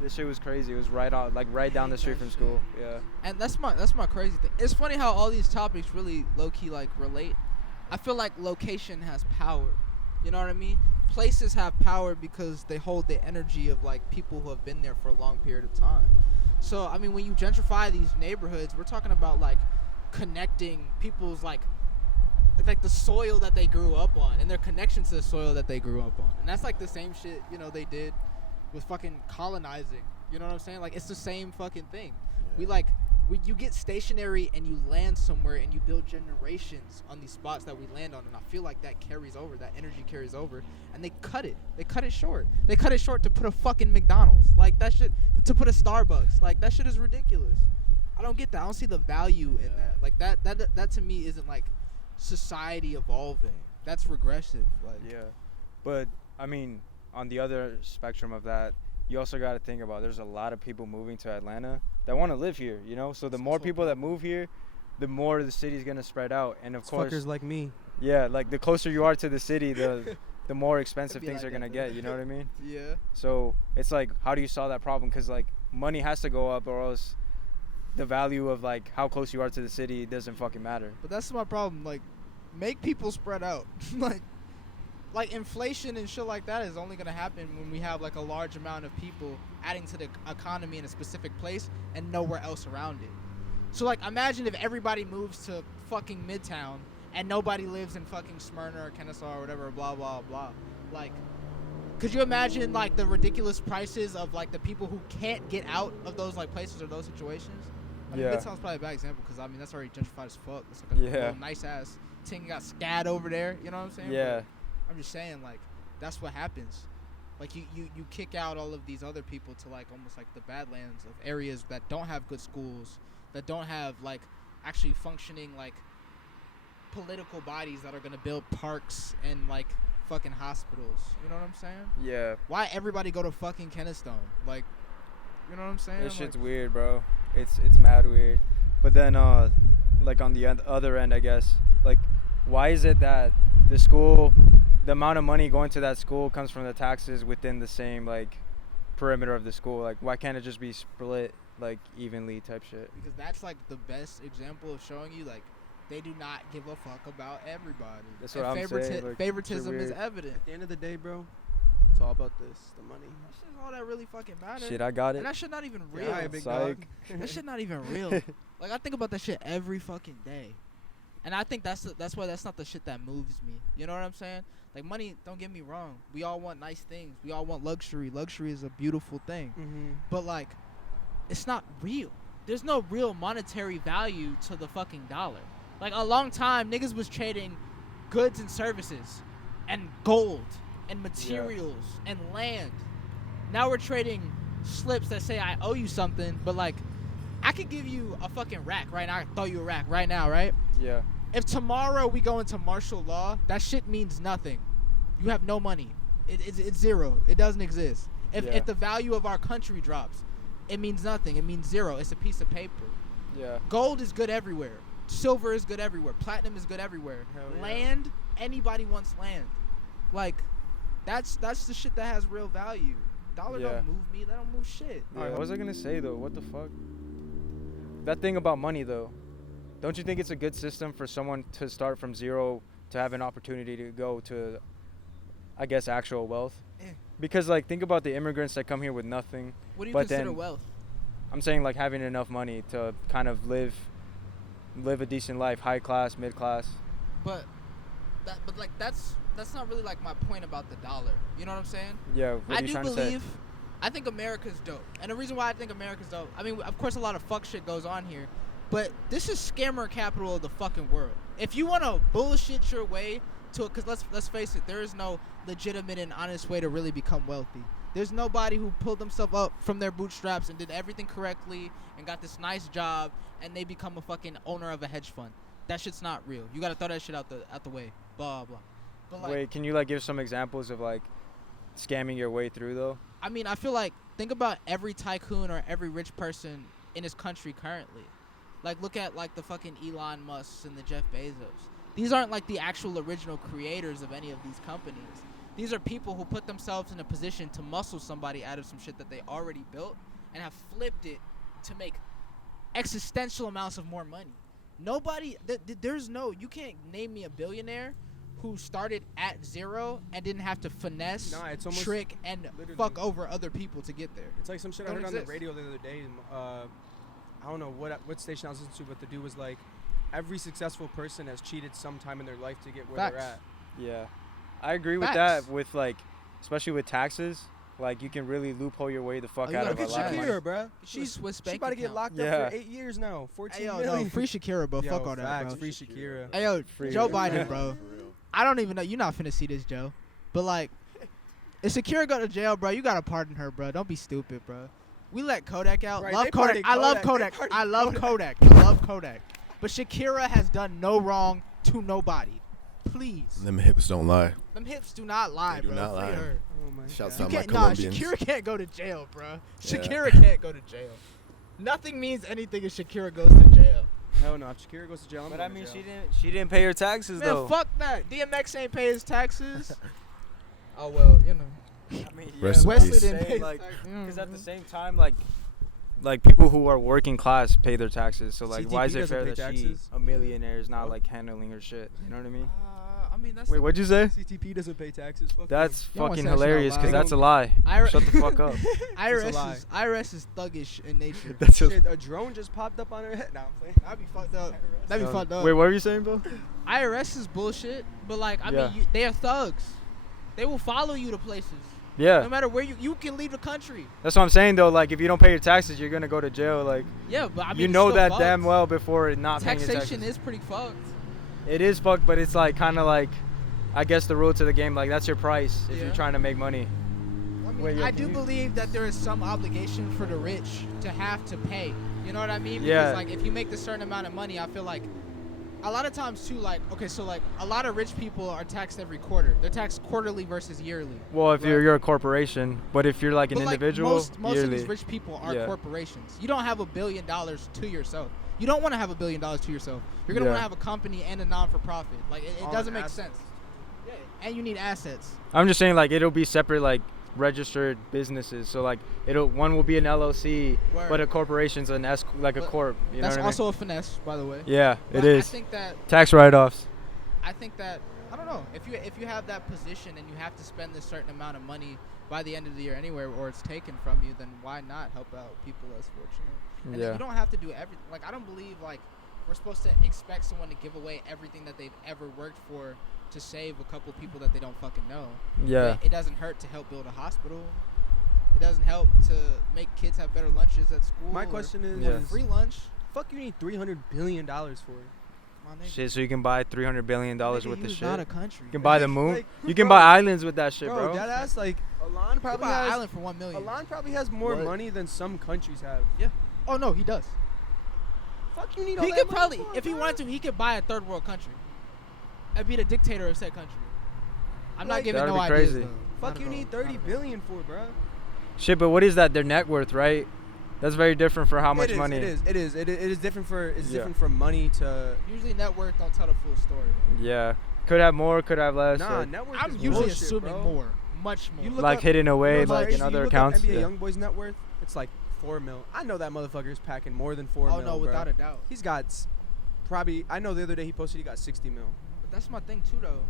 This shit was crazy. It was right down the street from school. Yeah. And that's my crazy thing. It's funny how all these topics really low key like relate. I feel like location has power. You know what I mean? Places have power because they hold the energy of like people who have been there for a long period of time. So I mean, when you gentrify these neighborhoods, we're talking about like connecting people's like the soil that they grew up on and their connection to the soil that they grew up on. And that's like the same shit, you know, they did with fucking colonizing. You know what I'm saying? Like it's the same fucking thing. Yeah. You get stationary and you land somewhere and you build generations on these spots that we land on, and I feel like that carries over, that energy carries over, and they cut it short. They cut it short to put a fucking McDonald's, like that shit, to put a Starbucks, like that shit is ridiculous. I don't get that. I don't see the value in that. Like that to me isn't like society evolving. That's regressive. Like Yeah. But I mean, on the other spectrum of that, you also got to think about there's a lot of people moving to Atlanta that want to live here, you know? So the more people that move here, the more the city's going to spread out. And of It's course, fuckers like me. yeah, like the closer you are to the city, the more expensive It'd be things like are going to that, get, you know what I mean? yeah. So it's like, how do you solve that problem? Because like money has to go up or else the value of like how close you are to the city doesn't fucking matter. But that's my problem. Like, make people spread out. like inflation and shit like that is only gonna happen when we have like a large amount of people adding to the economy in a specific place and nowhere else around it. So like, imagine if everybody moves to fucking Midtown and nobody lives in fucking Smyrna or Kennesaw or whatever, blah blah blah. Like, could you imagine like the ridiculous prices of like the people who can't get out of those like places or those situations? I mean, Yeah. Midtown's probably a bad example because I mean that's already gentrified as fuck. It's like a Yeah. little nice ass thing. Got SCAD over there. You know what I'm saying? Yeah. But I'm just saying, like, that's what happens. Like, you kick out all of these other people to, like, almost like the Badlands of areas that don't have good schools, that don't have, like, actually functioning, like, political bodies that are going to build parks and, like, fucking hospitals. You know what I'm saying? Yeah. Why everybody go to fucking Kennestone? Like, you know what I'm saying? This shit's Like, weird, bro. It's mad weird. But then, like on the other end, I guess, like, why is it that the school, the amount of money going to that school comes from the taxes within the same like perimeter of the school? Like, why can't it just be split like evenly type shit? because that's, like, the best example of showing you, like, they do not give a fuck about everybody. That's what And I'm saying, like, favoritism shit is weird. evident. At the end of the day, bro, it's all about this, the money. That shit is all that really fucking matters. Shit, I got it. And that shit not even real. Yeah, big Psych. dog. That shit not even real. Like, I think about that shit every fucking day. And I think that's why that's not the shit that moves me. You know what I'm saying? Like, money, don't get me wrong. We all want nice things. We all want luxury. Luxury is a beautiful thing. Mm-hmm. But, like, it's not real. There's no real monetary value to the fucking dollar. Like, a long time, niggas was trading goods and services and gold and materials and land. Now we're trading slips that say I owe you something, but, like, I could give you a fucking rack right now. I could throw you a rack right now, right? Yeah. If tomorrow we go into martial law, that shit means nothing. You have no money. It's zero. It doesn't exist. If the value of our country drops, it means nothing. It means zero. It's a piece of paper. Yeah. Gold is good everywhere. Silver is good everywhere. Platinum is good everywhere. Hell yeah. Land, anybody wants land. Like, that's the shit that has real value. Dollar Yeah. don't move me. That don't move shit. Yeah, what was I gonna say though? What the fuck? That thing about money though. Don't you think it's a good system for someone to start from zero to have an opportunity to go to, I guess, actual wealth? Eh. Because like think about the immigrants that come here with nothing. What do you But consider then- wealth? I'm saying like having enough money to kind of live a decent life, high class, mid class. But like that's not really like my point about the dollar. You know what I'm saying? Yeah, what I are you do trying to say? believe. I think America's dope, and the reason why I think America's dope. I mean, of course, a lot of fuck shit goes on here, but this is scammer capital of the fucking world. If you want to bullshit your way to it, because let's face it, there is no legitimate and honest way to really become wealthy. There's nobody who pulled themselves up from their bootstraps and did everything correctly and got this nice job and they become a fucking owner of a hedge fund. That shit's not real. You gotta throw that shit out the way. Blah blah. But like, Wait, can you like give some examples of like scamming your way through though? I mean, I feel like think about every tycoon or every rich person in this country currently. Like, look at like the fucking Elon Musks and the Jeff Bezos. These aren't like the actual original creators of any of these companies. These are people who put themselves in a position to muscle somebody out of some shit that they already built and have flipped it to make existential amounts of more money. Nobody, there's no, you can't name me a billionaire who started at zero and didn't have to finesse, Nah, it's almost trick, and literally- fuck over other people to get there. It's like some shit I Don't heard on the exist. radio the other day. And, I don't know what station I was listening to, but the dude was like, every successful person has cheated sometime in their life to get where they're Facts. at. Yeah, I agree with Facts. that. With like, especially with taxes, like you can really loophole your way the fuck you out gotta of a Look lot at of money. Shakira, bruh. She's Swiss She bank about to get account. locked Yeah. up for 8 years now. 14 Hey, yo, million. no, free Shakira, bro. Yo, Fuck all that, facts, bro. free Shakira. Hey, yo, Free Joe Shakira. Biden, bro. I don't even know. You're not finna see this, Joe. But like, if Shakira go to jail, bro, you gotta pardon her, bro. Don't be stupid, bro. We let Kodak out. Right, Love they Kodak. pardoned I love Kodak. Kodak. They I love pardoned Kodak. I love Kodak. But Shakira has done no wrong to nobody. Please. Them hips don't lie. Them hips do not lie, They do bro. not Free lie. her. Oh my Shouts God. out You my can't, nah, Colombians. Shakira can't go to jail, bro. Yeah. Shakira can't go to jail. Nothing means anything if Shakira goes to jail. Hell no. If Shakira goes to jail, I'm But going I mean, to jail. she didn't pay her taxes Man, though. fuck that. DMX ain't pay his taxes. Oh well, you know. I mean, Rest in Wesley peace. didn't pay his like, taxes. because at the same time, like people who are working class pay their taxes. So like, why CTP is it doesn't fair pay that taxes. she, a millionaire, is not Oh. like handling her shit? You know what I mean? I mean that's Wait, what'd you say? CTP doesn't pay taxes. Fuck That's You don't wanna fucking say that shit out hilarious because loud. that's a lie. Shut the fuck up. IRS is thuggish in nature. That's them. just. Shit, a drone just popped up on her head. Nah, I'm playing. That'd be fucked up. That'd be fucked up. Wait, what were you saying, Bill? IRS is bullshit, but like I Yeah. mean, they are thugs. They will follow you to places. No Yeah, matter where you can leave the country. that's what I'm saying though. Like, if you don't pay your taxes, you're gonna go to jail. Like, Yeah, but I mean you it's know still that fucked. damn well before not paying your Taxation taxes. is pretty fucked. It is fucked, but it's like kind of like, I guess the rule to the game. Like, that's your price if Yeah. you're trying to make money. I mean, Wait, yeah, I can do you- believe that there is some obligation for the rich to have to pay. You know what I mean? Yeah. Because like if you make a certain amount of money, I feel like a lot of times too, like okay, so like a lot of rich people are taxed every quarter. They're taxed quarterly versus yearly. Well, if Right. you're a corporation, but if you're like an But, like, individual, most of yearly. these rich people are Yeah. corporations. You don't have $1 billion to yourself. You don't want to have $1 billion to yourself. You're gonna Yeah. want to have a company and a non-for-profit. Like it All doesn't make assets. sense. Yeah, and you need assets. I'm just saying, like, it'll be separate, like, registered businesses. So like, one will be an LLC, Word. but a corporation's an like a But corp. You know That's what I mean? also a finesse, by the way. Yeah, But it is. I think that Tax write-offs. I don't know if you have that position and you have to spend a certain amount of money by the end of the year anywhere, or it's taken from you, then why not help out people less fortunate? And then Yeah. you don't have to do everything. Like I don't believe like we're supposed to expect someone to give away everything that they've ever worked for to save a couple people that they don't fucking know. Yeah. It doesn't hurt to help build a hospital. It doesn't help to make kids have better lunches at school. My or question is, Yeah. free lunch. fuck you need $300 billion for? My nigga. Shit, so you can buy $300 billion Nigga, worth you of is shit. not a country. You can buy the moon. Like, You can bro, buy islands with that shit, bro, bro. that ass like Alon You probably buy an has. island for $1 million. Alon probably has more What? money than some countries have. Oh no, he does. Fuck you need all He that could money probably, for, if he bro? wanted to, he could buy a third world country and be the dictator of said country. I'm not Like, giving That'd no be ideas. crazy. Though. Fuck Not you at all. need Not 30 at all. billion for, bro. Shit, but what is that? Their net worth, right? That's very different for how much money. It is different for Yeah. different from money to. Usually network don't tell the full story. Yeah, could have more, could have less. Nah, like, network. I'm is usually bullshit, assuming bro. more, much more. You look like up- hidden away, you know, like in you other look accounts. Up NBA Yeah. YoungBoy's net worth, it's like 4 mil. I know that motherfucker is packing more than 4 Oh mil. no, bro. without a doubt. He's got probably. I know the other day he posted he got 60 mil. But that's my thing too, though.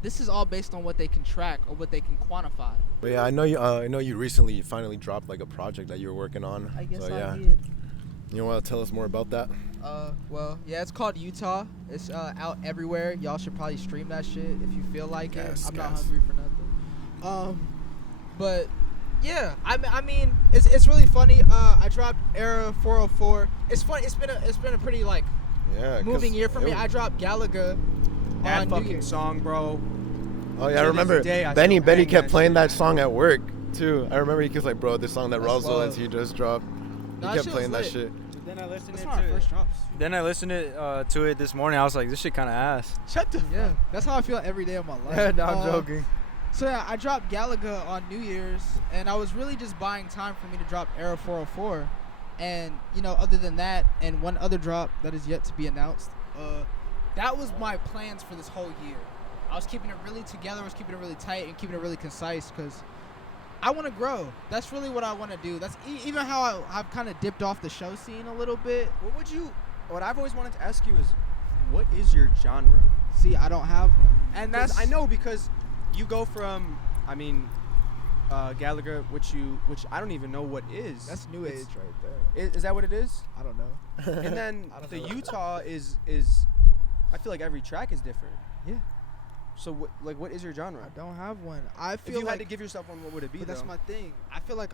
This is all based on what they can track or what they can quantify. But yeah, I know you. I know you recently finally dropped like a project that you were working on. I guess so, I yeah. did. You want to tell us more about that? Well, yeah, it's called Utah. It's out everywhere. Y'all should probably stream that shit if you feel like it. I'm not hungry for nothing. But yeah, I mean, it's really funny. I dropped Era 404. It's funny. It's been a pretty like Yeah. moving year for me. I dropped Galaga That on New fucking Year's. song, bro. Oh yeah, I To this remember. day, I Benny still Benny bang kept that playing shit. that song at work too. I remember he was like, "Bro, this song that That's Roswell and love. he just dropped." He Nah, that kept shit playing was that lit. shit. Then I listened That's one of my first drops. Then I listened to it this morning. I was like, this shit kind of ass. Shut the. Yeah, that's how I feel every day of my life. No, I'm joking. So yeah, I dropped Galaga on New Year's, and I was really just buying time for me to drop Era 404. And you know, other than that, and one other drop that is yet to be announced, that was my plans for this whole year. I was keeping it really together. I was keeping it really tight and keeping it really concise because I want to grow. That's really what I want to do. That's even how I've kind of dipped off the show scene a little bit. What I've always wanted to ask you is, what is your genre? See, I don't have one, and 'Cause that's I know because you go from, I mean, Gallagher, which I don't even know what is. that's new age It's- right there. Is that what it is? I don't know. And then I don't the know. Utah is. I feel like every track is different. Yeah. So what is your genre? I don't have one. I If feel you like had to give yourself one, what would it be? but that's though? my thing. I feel like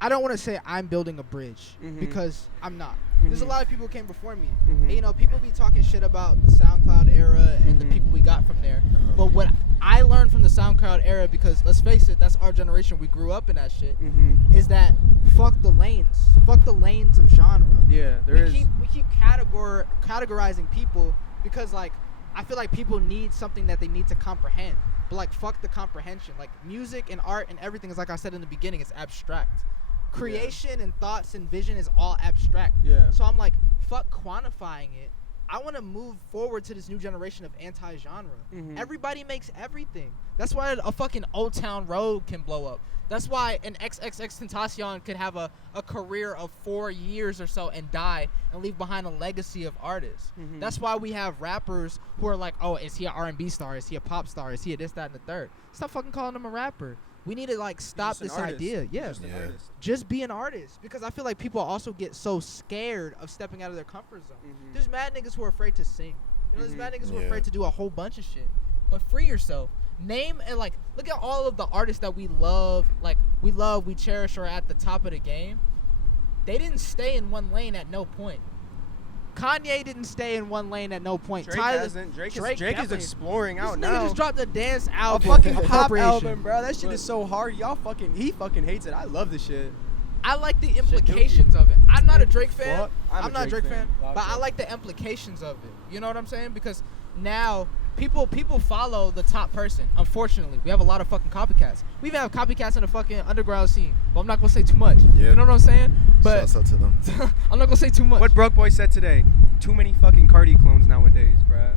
I don't want to say I'm building a bridge Mhm. because I'm not. There's a Mhm. lot of people who came before me. Mhm. And, you know, people be talking shit about the SoundCloud era and the Mhm. people we got from there. But what I learned from the SoundCloud era, because let's face it, that's our generation. We grew up in that shit. Mhm. Is that fuck the lanes of genre. Yeah, there is. We keep categorizing people because like I feel like people need something that they need to comprehend. But like fuck the comprehension. Like music and art and everything is, like I said in the beginning, it's abstract. Creation and thoughts and vision is all abstract. Yeah. So I'm like, fuck quantifying it. I want to move forward to this new generation of anti-genre. Mhm. Everybody makes everything. That's why a fucking Old Town Road can blow up. That's why an XXXTentacion could have a career of 4 years or so and die and leave behind a legacy of artists. Mhm. That's why we have rappers who are like, oh, is he an R&B star? Is he a pop star? Is he a this, that, and the third? Stop fucking calling him a rapper. We need to like stop just an this artist. idea. He's Yeah. just an Yeah. artist. Just be an artist, because I feel like people also get so scared of stepping out of their comfort zone. Mhm. There's mad niggas who are afraid to sing. You know, there's Mhm. mad niggas who are Yeah. afraid to do a whole bunch of shit. But free yourself. Name and like look at all of the artists that we love, we cherish, or at the top of the game. They didn't stay in one lane at no point. Kanye didn't stay in one lane at no point. Drake Tyler, hasn't. Drake is definitely- exploring out this nigga now. just dropped a dance A album. fucking pop appropriation. album, bro. That shit is so hard. He fucking hates it. I love this shit. I like the implications of it. I'm not a Drake fan. Fuck. I'm not a Drake fan, Fuck but I it. like the implications of it. You know what I'm saying? Because now people follow the top person. Unfortunately, we have a lot of fucking copycats. We even have copycats in the fucking underground scene. But I'm not gonna say too much. Yeah. You know what I'm saying? But Shouts out to them. I'm not gonna say too much. What Broke Boy said today. Too many fucking Cardi clones nowadays, bruh.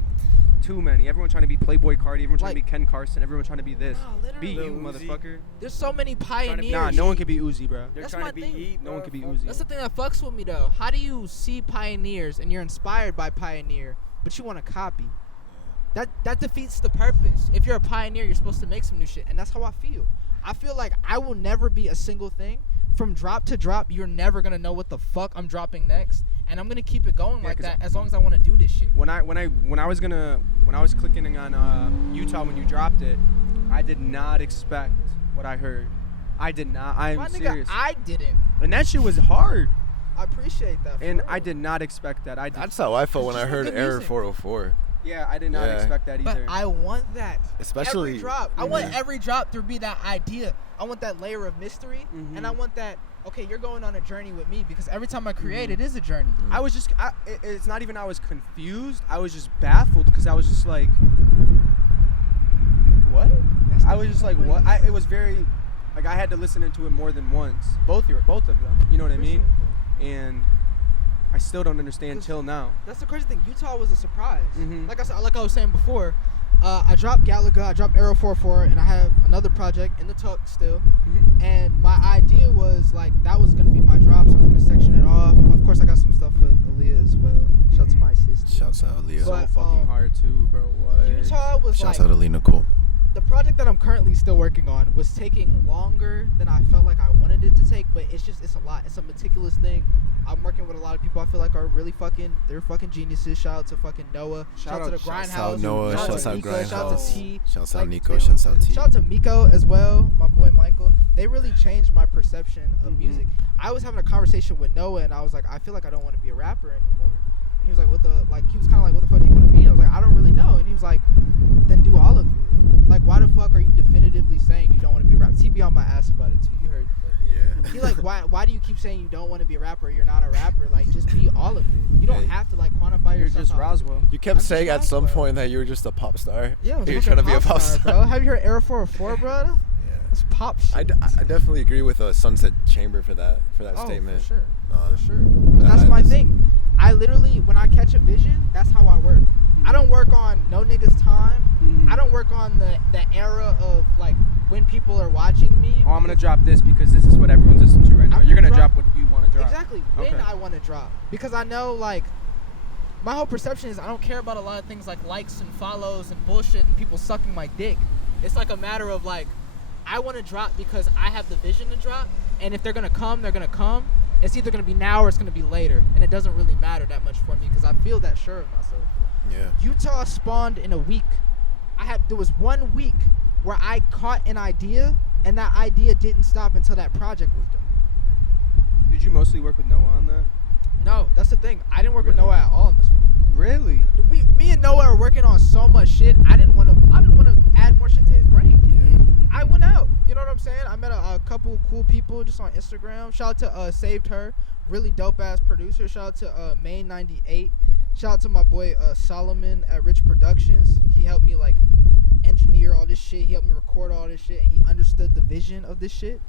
Too many. Everyone trying to be Playboy Cardi. Everyone trying to be Like- Ken Carson. Everyone trying to be this. Nah, literally. Be you, Lil Uzi. motherfucker. There's so many Trying to- pioneers. Nah, no one can be Uzi, bruh. They're That's trying my to be thing. eat. No one can be fuck Uzi. That's the thing that fucks with me though. How do you see pioneers and you're inspired by pioneer, but you want to copy? That defeats the purpose. If you're a pioneer, you're supposed to make some new shit, and that's how I feel. I feel like I will never be a single thing. From drop to drop, you're never gonna know what the fuck I'm dropping next, and I'm gonna keep it going Yeah, like 'cause that as long as I want to do this shit. When I was clicking on Utah when you dropped it, I did not expect what I heard. I did not. I'm My nigga, serious. I didn't. And that shit was hard. I appreciate that. for And real. I did not expect that. That's how I felt when I just heard good Error music. 404. Yeah, I did not Yeah. expect that But either. I want that. Especially- every drop. I Mhm. want every drop to be that idea. I want that layer of mystery, and I Mhm. want that. Okay, you're going on a journey with me, because every time I create, Mhm. it is a journey. I was just, it's not even I was confused. I was just baffled because I was just like, what? I was just like, what? It was very, Like I had to listen into it more than once. Both of them. You know what I mean? And I still don't understand till now. That's the crazy thing. Utah was a surprise. Mhm. Like I was saying before, I dropped Galaga, I dropped Arrow 44, and I have another project in the tuck still. And my idea was like that was gonna be my drop, so I was gonna section it off. Of course, I got some stuff with Aaliyah as well. Shout out to my sister. Shouts out Aaliyah. So But, fucking hard too, bro. What? Utah was Shouts like out Aaliyah Nicole. the project that I'm currently still working on was taking longer than I felt like I wanted it to take, but it's a lot. It's a meticulous thing. I'm working with a lot of people I feel like are really they're fucking geniuses. Shout out to fucking Noah. Shout out to the Grindhouse. Shouts out Noah. Shouts out Nico. Shout out to Grindhouse. T. Shouts out Like, Nico. Shouts out T. Shout out to Miko as well, my boy Michael. They really changed my perception of music. I was having a conversation with Noah, and I was like, I feel like I don't want to be a rapper anymore. And he was like, he was kind of like, what the fuck do you want to be? I was like, I don't really know. And he was like, then do all of it. Like, why the fuck are you definitively saying you don't want to be a rapper? He be on my ass about it too. You heard. Yeah. He like, why do you keep saying you don't want to be a rapper? You're not a rapper. Like, just be all of it. You don't have to like quantify You're yourself. just Roswell. You kept I'm saying just at some Roswell. point that you were just a pop star. Yeah, I was You're a trying to be a fucking pop star. bro. Have you heard Air 404, bro? Yeah. That's pop shit. I definitely agree with Sunset Chamber for that statement. For sure. Nah. For sure. But that's That my is- thing. I literally, when I catch a vision, that's how I work. I don't work on no niggas time. I don't work on the era of like when people are watching me. Oh, I'm gonna drop this because this is what everyone's listening to right now. I'm You're gonna gonna drop what you want to drop. Exactly. When Okay. I want to drop. Because I know like my whole perception is I don't care about a lot of things like likes and follows and bullshit and people sucking my dick. It's like a matter of like I want to drop because I have the vision to drop, and if they're gonna come, they're gonna come. It's either gonna be now or it's gonna be later, and it doesn't really matter that much for me because I feel that sure of myself. Yeah. Utah spawned in a week. There was 1 week where I caught an idea, and that idea didn't stop until that project was done. Did you mostly work with Noah on that? No, that's the thing. I didn't work with Really? Noah at all in this one. Really? Me and Noah are working on so much shit. I didn't want to add more shit to his brain. I went out. You know what I'm saying? I met a couple cool people just on Instagram. Shout out to Saved Her, really dope ass producer. Shout out to Main 98. Shout out to my boy Solomon at Rich Productions. He helped me like engineer all this shit. He helped me record all this shit, and he understood the vision of this shit.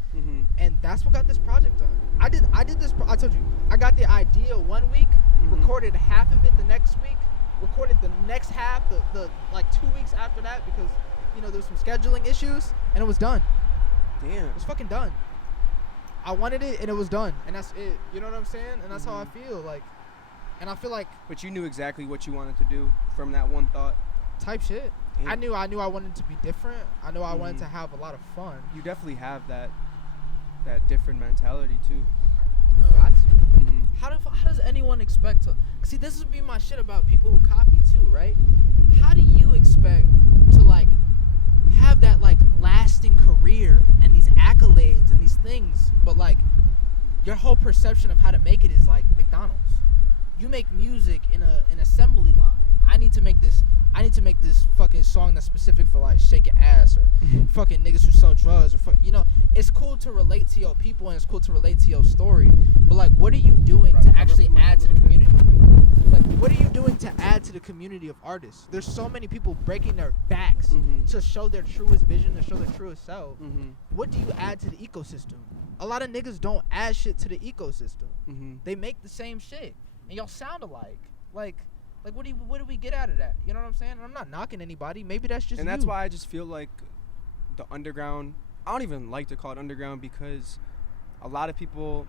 And that's what got this project done. I did this. I told you, I got the idea 1 week, recorded half of it the next week, recorded the next half the like 2 weeks after that because there was some scheduling issues, and it was done. Damn. It was fucking done. I wanted it, and it was done, and that's it. You know what I'm saying? And that's how I feel. Like, and I feel like But you knew exactly what you wanted to do from that one thought. type shit. Damn. I knew I wanted to be different. I knew I wanted to have a lot of fun. You definitely have that different mentality too. Got to. How does anyone expect to see? This would be my shit about people who copy too, right? How do you expect to like have that like lasting career and these accolades and these things, but like your whole perception of how to make it is like McDonald's? You make music in an assembly line. I need to make this fucking song that's specific for like shaking ass or fucking niggas who sell drugs or it's cool to relate to your people and it's cool to relate to your story, but like what are you doing to actually add to the community? Like what are you doing to add to the community of artists? There's so many people breaking their backs to show their truest vision, to show their truest self. What do you add to the ecosystem? A lot of niggas don't add shit to the ecosystem. They make the same shit and y'all sound alike. Like what do we get out of that? You know what I'm saying? And I'm not knocking anybody. Maybe that's just And you. that's why I just feel like the underground, I don't even like to call it underground because a lot of people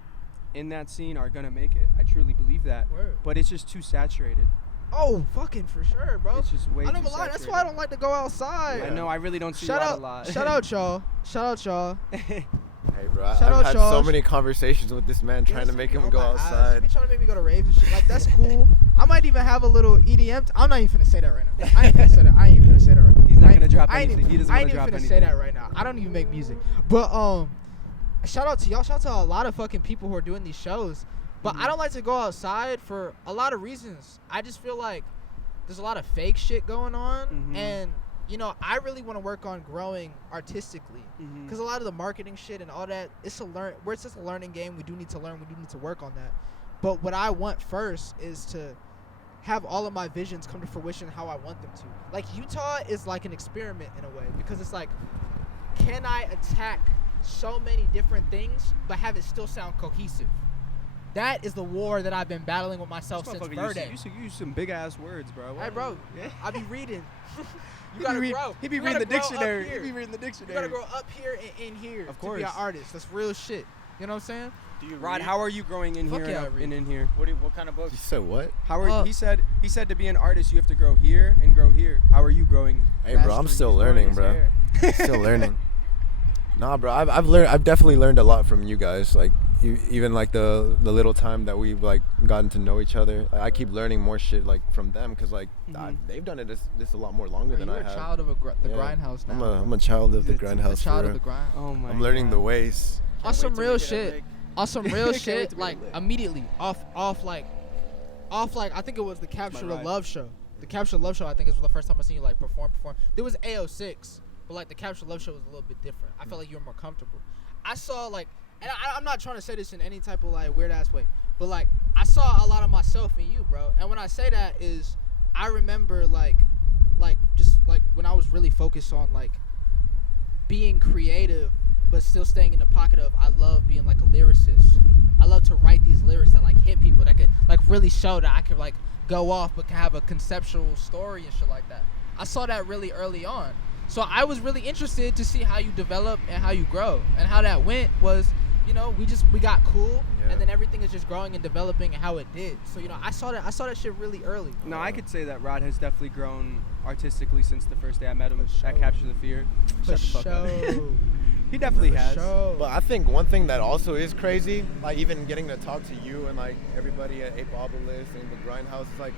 in that scene are gonna make it. I truly believe that. Word. But it's just too saturated. Oh, fucking for sure, bro. It's just way I too don't lie. saturated. That's why I don't like to go outside. I know, I really don't see Shout you out, out a lot. shout out y'all. Shout out y'all. Hey, bro, I've Shout out, had y'all. so many conversations with this man trying to make him go She outside. be trying to make me go to raves and shit. Like that's cool. I might even have a little EDM. I'm not even finna say that right now. I ain't finna say that. I ain't even finna say that right now. He's not I ain't- gonna drop I ain't anything. He doesn't I wanna ain't even drop finna anything. say that right now. I don't even make music. But shout out to y'all. Shout out to a lot of fucking people who are doing these shows. But I don't like to go outside for a lot of reasons. I just feel like there's a lot of fake shit going on, and I really want to work on growing artistically, because a lot of the marketing shit and all that, it's just a learning game. We do need to learn. We do need to work on that. But what I want first is to have all of my visions come to fruition how I want them to. Like Utah is like an experiment in a way, because it's like, can I attack so many different things, but have it still sound cohesive. That is the war that I've been battling with myself This since motherfucker Verde. used to use some big ass words, bro. Hey, bro, Yeah. I be reading. He You gotta be grow. He be You reading the gotta grow up dictionary. He here. be reading the You dictionary. gotta grow up here and in here Of to be an course. artist. That's real shit. You know what I'm saying? Do you Rod, read? how are you growing in Fuck here yeah, I and, read. and in here? What kind of books? You said what? How are he said to be an artist you have to grow here and grow here. How are you growing? Hey, bro, I'm Mastering still his learning, artist bro. hair. Still learning. Nah, bro, I've definitely learned a lot from you guys. Like, even like the little time that we've like gotten to know each other. I keep learning more shit like from them, cause like they've done it this a lot more longer Bro, than you're I a have. child of the Yeah. grindhouse now. I'm a child of the He's a grindhouse. child for of the real. grind. Oh my I'm learning God. the ways. On some wait till real we get a shit. lick. On some real Can't wait shit, to be like lit. immediately off like I think it was the Capture the ride. Love show. The Capture the Love show I think is the first time I seen you like perform. There was AO6, but like the Capture the Love show was a little bit different. I felt like you were more comfortable. I saw like, and I'm not trying to say this in any type of like weird ass way, but like I saw a lot of myself in you, bro. And when I say that is, I remember like just like when I was really focused on like being creative, but still staying in the pocket of I love being like a lyricist. I love to write these lyrics that like hit people, that could like really show that I could like go off but can have a conceptual story and shit like that. I saw that really early on. So I was really interested to see how you develop and how you grow. And how that went was, you know, we got cool, Yeah. and then everything is just growing and developing and how it did. So, you know, I saw that shit really early. No, I could say that Rod has definitely grown artistically since the first day I met him For at sure. Capture the Fear. For Shut the fuck up. sure. He definitely For has. sure. But I think one thing that also is crazy, like even getting to talk to you and like everybody at Ape Obelisk and the Grindhouse, is like,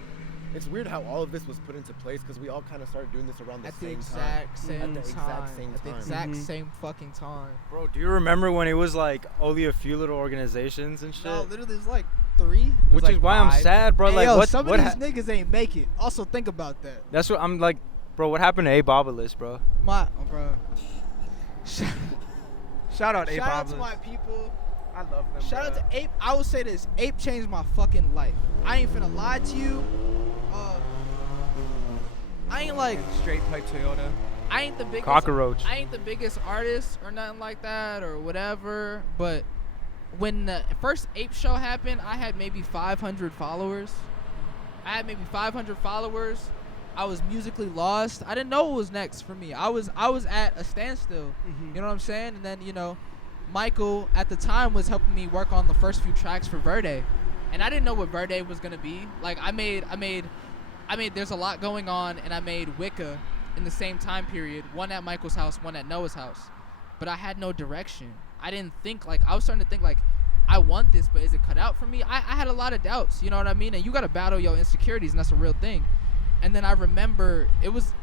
it's weird how all of this was put into place because we all kind of started doing this around the At the same exact time. same At the time. exact same At the time. exact Mhm. same fucking time. Bro, do you remember when it was like only a few little organizations and shit? No, literally, there's like 3. Which is why I'm sad, bro. Hey, Like, yo, what? some what of these niggas ain't make it. Also, think about that. That's what I'm like, bro. What happened to Ape Obelisk, bro? Bro. Shout out Ape Shout out to Obelisk. my people. I love them. Shout out bruh. to Ape. I will say this: Ape changed my fucking life. I ain't finna lie to you. I ain't like. Straight pipe Toyota. I ain't the biggest. Cockroach. I ain't the biggest artist or nothing like that or whatever. But when the first Ape show happened, I had maybe 500 followers. I was musically lost. I didn't know what was next for me. I was at a standstill. Mhm. You know what I'm saying? And then, you know, Michael at the time was helping me work on the first few tracks for Verde. And I didn't know what Verde was gonna be. Like I made there's a lot going on, and I made Wicca in the same time period, one at Michael's house, one at Noah's house. But I had no direction. I didn't think like I was starting to think like I want this, but is it cut out for me? I had a lot of doubts, you know what I mean? And you gotta battle your insecurities, and that's a real thing. And then I remember it was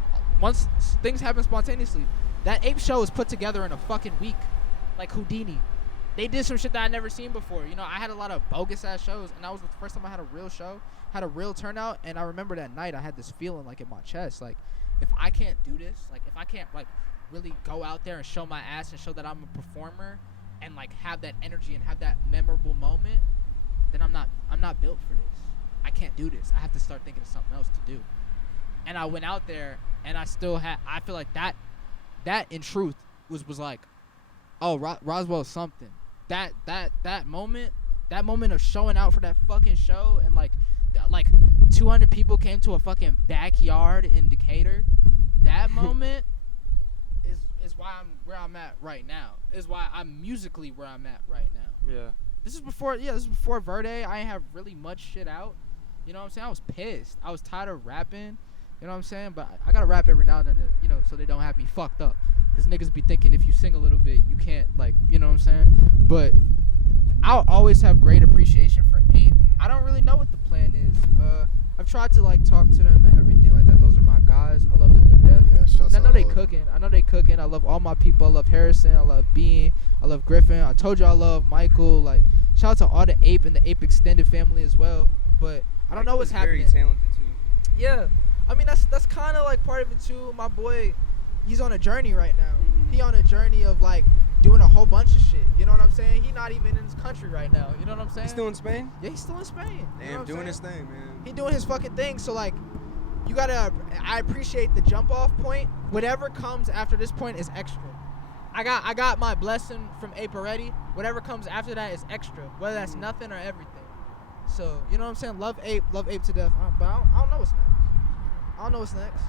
once things happen spontaneously. That Ape show was put together in a fucking week, like Houdini. They did some shit that I'd never seen before. You know, I had a lot of bogus ass shows, and that was the first time I had a real show, had a real turnout. And I remember that night I had this feeling like in my chest, like if I can't do this, like if I can't like really go out there and show my ass and show that I'm a performer, and like have that energy and have that memorable moment, then I'm not built for this. I can't do this. I have to start thinking of something else to do. And I went out there, and I feel like that in truth was like, oh, Roswell is something. That moment of showing out for that fucking show, and like 200 people came to a fucking backyard in Decatur. That moment is why I'm where I'm at right now. Is why I'm musically where I'm at right now. Yeah. This is before Verde. I ain't have really much shit out. You know what I'm saying? I was pissed. I was tired of rapping. You know what I'm saying? But I gotta rap every now and then, you know, so they don't have me fucked up. Cause niggas be thinking if you sing a little bit, you can't, like, you know what I'm saying? But I'll always have great appreciation for Ape. I don't really know what the plan is. I've tried to like talk to them and everything like that. Those are my guys. I love them to death. Yeah, shouts And I know out they all of them. cooking. I love all my people. I love Harrison. I love Bean. I love Griffin. I told you I love Michael. Like, shout out to all the Ape and the Ape extended family as well. But I don't know what's happening. Very talented too. Yeah, I mean that's kind of like part of it too. My boy, he's on a journey right now. Mhm. He on a journey of like doing a whole bunch of shit. You know what I'm saying? He not even in his country right now. You know what I'm saying? He's still in Spain. Yeah, he's still in Spain. You know Damn, what I'm doing saying? his thing, man. He doing his fucking thing. So like, I appreciate the jump off point. Whatever comes after this point is extra. I got my blessing from Ape already. Whatever comes after that is extra, whether that's nothing or everything. So, you know what I'm saying? Love Ape to death. But I don't know what's next. I don't know what's next.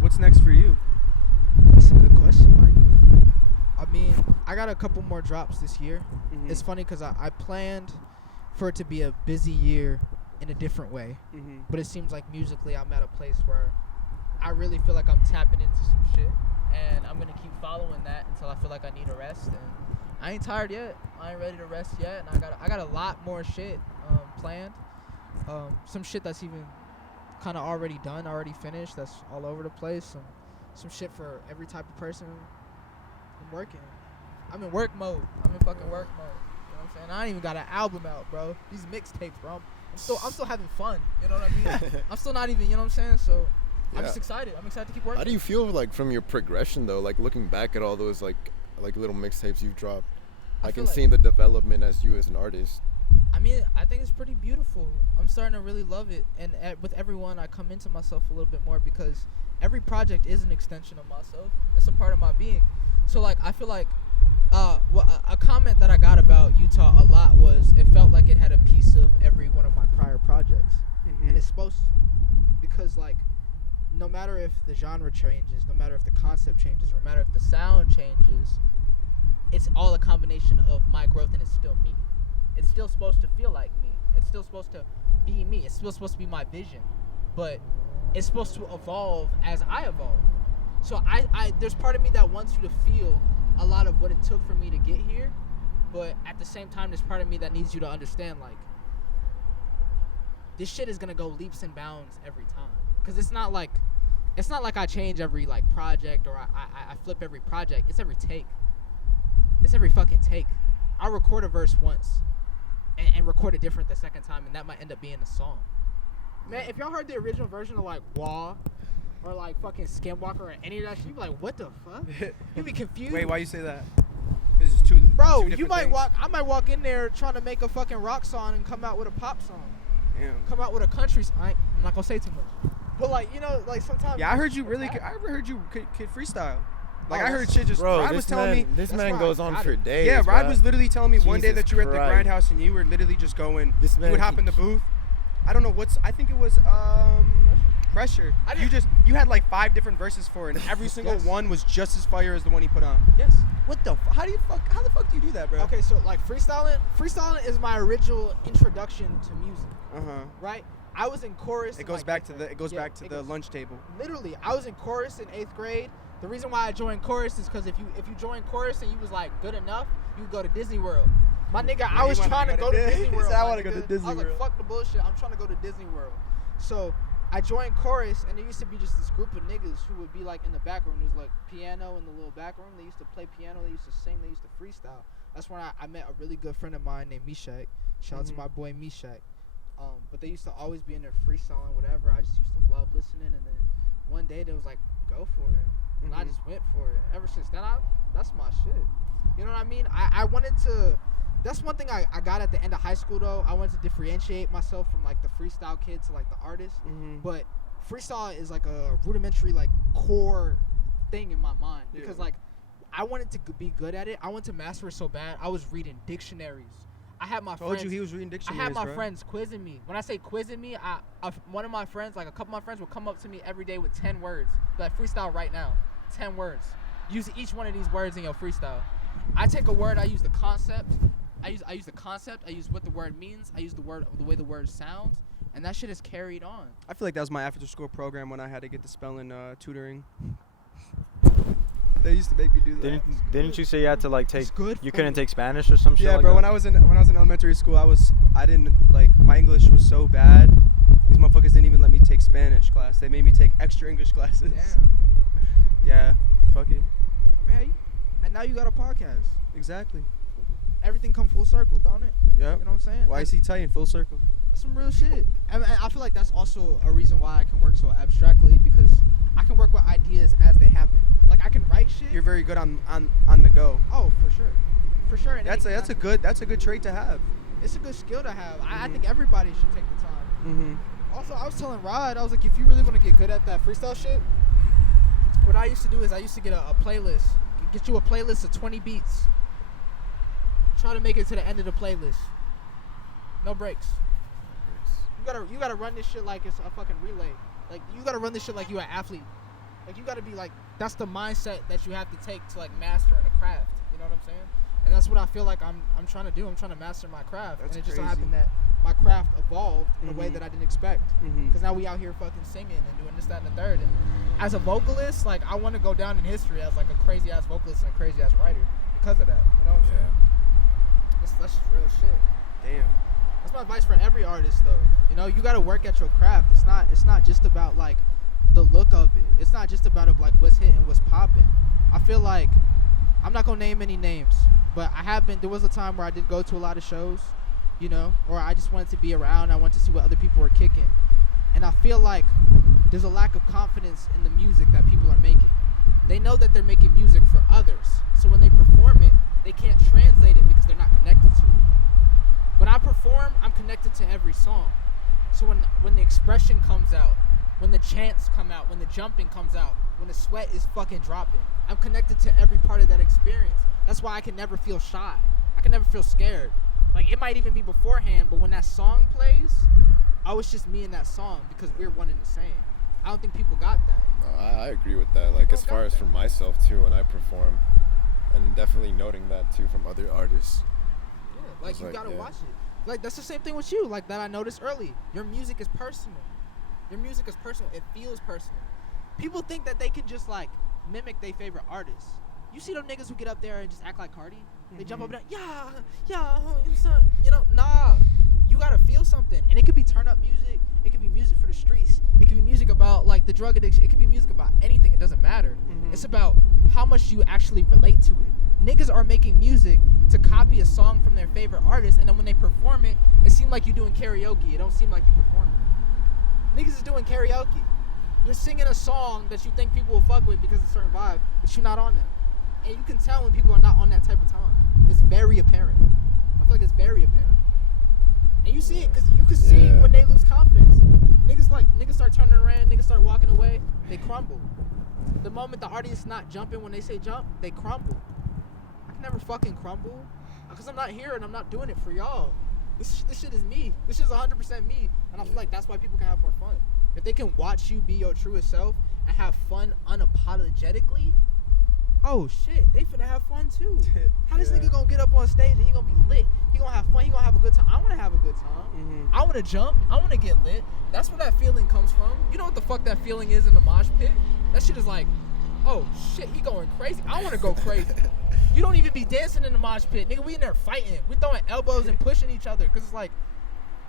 What's next for you? That's a good question, my dude. I mean, I got a couple more drops this year. Mm-hmm. It's funny because I planned for it to be a busy year in a different way. Mm-hmm. But it seems like musically I'm at a place where I really feel like I'm tapping into some shit. And I'm going to keep following that until I feel like I need a rest. And I ain't tired yet. I ain't ready to rest yet. And I got a lot more shit planned. Some shit that's even kind of already done, already finished. That's all over the place. Some shit for every type of person. I'm working. I'm in work mode. I'm in fucking work mode. You know what I'm saying? I ain't even got an album out, bro. These mixtapes, bro. I'm still having fun. You know what I mean? I'm still not even, you know what I'm saying? So I'm just excited. I'm excited to keep working. How do you feel like from your progression though? Like looking back at all those like little mixtapes you've dropped, I can see the development as you as an artist. I mean, I think it's pretty beautiful. I'm starting to really love it, and with everyone, I come into myself a little bit more because every project is an extension of myself. It's a part of my being. So like, I feel like, a comment that I got about Utah a lot was it felt like it had a piece of every one of my prior projects, and it's supposed to, because like, no matter if the genre changes, no matter if the concept changes, no matter if the sound changes, it's all a combination of my growth, and it's still me. It's still supposed to feel like me. It's still supposed to be me. It's still supposed to be my vision. But it's supposed to evolve as I evolve. So I there's part of me that wants you to feel a lot of what it took for me to get here. But at the same time, there's part of me that needs you to understand, like, this shit is going to go leaps and bounds every time. Because it's not like I change every, like, project or I flip every project. It's every take. It's every fucking take. I'll record a verse once and record it different the second time, and that might end up being a song. Man, if y'all heard the original version of like Wah or like fucking Skinwalker or any of that shit, you be like, what the fuck? You be confused. Wait, why you say that? This is two. Bro, two you different might things. I might walk in there trying to make a fucking rock song and come out with a pop song. Damn. Come out with a country song. I'm not gonna say too much. But like, you know, like sometimes. Yeah, I heard you really. I ever heard you could freestyle. Like Oh, I heard shit just. Bro, Rod was telling me. this that's man why goes I on got for it. days. Yeah, Rod bro. was literally telling me one day Jesus that you were at the Christ. Grindhouse and you were literally just going. This You man would hop in the booth. I don't know what's. I think it was Pressure. You had like 5 different verses for it, and every single Yes. one was just as fire as the one he put on. Yes. What the? How the fuck do you do that, bro? Okay, so like freestyling is my original introduction to music, right? I was in chorus. It in, goes like, back eighth to grade. the. It goes Yeah, back to it the goes- lunch table. Literally, I was in chorus in 8th grade. The reason why I joined chorus is because if you joined chorus and you was like good enough, you could go to Disney World. My nigga, Yeah, I he was wanted trying to go to Disney. Disney He World. said, "I my wanna go to nigga." Disney I was like, World. fuck the bullshit. I'm trying to go to Disney World. So I joined chorus, and there used to be just this group of niggas who would be like in the back room. There's like piano in the little back room. They used to play piano. They used to sing. They used to freestyle. That's when I met a really good friend of mine named Mishak. Shout out to my boy Mishak. But they used to always be in there freestyling, whatever. I just used to love listening. And then one day they was like, go for it. And I just went for it. Ever since then, that's my shit. You know what I mean? I wanted to. That's one thing I got at the end of high school, though. I wanted to differentiate myself from, like, the freestyle kid to, like, the artist. But freestyle is, like, a rudimentary, like, core thing in my mind. Because, like, I wanted to be good at it. I wanted to master it so bad. I was reading dictionaries. I had my Told friends. you he was reading dictionaries, I had my bro. friends quizzing me. When I say quizzing me, one of my friends, like a couple of my friends, would come up to me every day with 10 words. Be like, freestyle right now. 10 words. Use each one of these words in your freestyle. I take a word. I use the concept. I use the concept. I use what the word means. I use the way the word sounds, and that shit is carried on. I feel like that was my after-school program when I had to get the spelling tutoring. They used to make me do that. Didn't you say you had to like take? It's good You for couldn't you. take Spanish or some shit? Yeah, like bro. that? When I was in elementary school, I didn't like my English was so bad. These motherfuckers didn't even let me take Spanish class. They made me take extra English classes. Damn. Yeah, fuck it. Man, and now you got a podcast. Exactly. Everything come full circle, don't it? Yeah. You know what I'm saying? YC Titan, full circle. That's some real shit. And I feel like that's also a reason why I can work so abstractly, because I can work with ideas as they happen. Like I can write shit. You're very good on the go. Oh, for sure. For sure. And That's a good trait to have. It's a good skill to have. I think everybody should take the time. Mm-hmm. Also, I was telling Rod, I was like, if you really want to get good at that freestyle shit, what I used to do is I used to get a playlist. Get you a playlist of 20 beats. Try to make it to the end of the playlist. No breaks. You gotta run this shit like it's a fucking relay. Like you gotta run this shit like you an athlete. Like you gotta be like, that's the mindset that you have to take to like master in a craft. You know what I'm saying? And that's what I feel like I'm trying to do. I'm trying to master my craft. That's and it just so crazy. happened that my craft evolved in a way Mhm. that I didn't expect. Mhm. Because now we out here fucking singing and doing this, that, and the third. And as a vocalist, like I want to go down in history as like a crazy ass vocalist and a crazy ass writer because of that. You know what I'm saying? That's just real shit. Damn. That's my advice for every artist, though. You know, you gotta work at your craft. It's not just about like the look of it. It's not just about like what's hitting, what's popping. I feel like I'm not gonna name any names, but I have been. There was a time where I did go to a lot of shows, you know, or I just wanted to be around. I wanted to see what other people were kicking, and I feel like there's a lack of confidence in the music that people are making. They know that they're making music for others, so when they perform it, they can't translate it because they're not connected to it. When I perform, I'm connected to every song. So when the expression comes out, when the chants come out, when the jumping comes out, when the sweat is fucking dropping, I'm connected to every part of that experience. That's why I can never feel shy. I can never feel scared. Like it might even be beforehand, but when that song plays, oh, it's just me and that song because we're one and the same. I don't think people got that. No, I agree with that. Like as far as for myself too, when I perform, and definitely noting that too from other artists. Yeah, like It's you like, gotta yeah. watch it. Like that's the same thing with you. Like that I noticed early. Your music is personal. Your music is personal. It feels personal. People think that they can just like mimic their favorite artists. You see them niggas who get up there and just act like Cardi? They jump up and down, you know, nah. You gotta feel something, and it could be turn up music. It could be music for the streets. It could be music about like the drug addiction. It could be music about anything. It doesn't matter. It's about how much you actually relate to it. Niggas are making music to copy a song from their favorite artist, and then when they perform it, it seems like you doing karaoke. It don't seem like you performing. Niggas is doing karaoke. You're singing a song that you think people will fuck with because it's a certain vibe, but you're not on that. And you can tell when people are not on that type of time. It's very apparent. I feel like it's very apparent. And you see it because you can see when they lose confidence. Niggas start turning around, niggas start walking away, they crumble. The moment the audience not jumping when they say jump, they crumble. I can never fucking crumble because I'm not here and I'm not doing it for y'all. This shit is me. This shit is 100% me. And I feel like that's why people can have more fun. If they can watch you be your truest self and have fun unapologetically, oh shit, they finna have fun too. How this nigga gonna get up on stage and he gonna be lit? He gonna have fun, he gonna have a good time. I wanna have a good time. I wanna jump, I wanna get lit. That's where that feeling comes from. You know what the fuck that feeling is in the mosh pit? That shit is like, oh shit, he going crazy. I wanna go crazy. You don't even be dancing in the mosh pit. Nigga, we in there fighting. We throwing elbows and pushing each other. Cause it's like,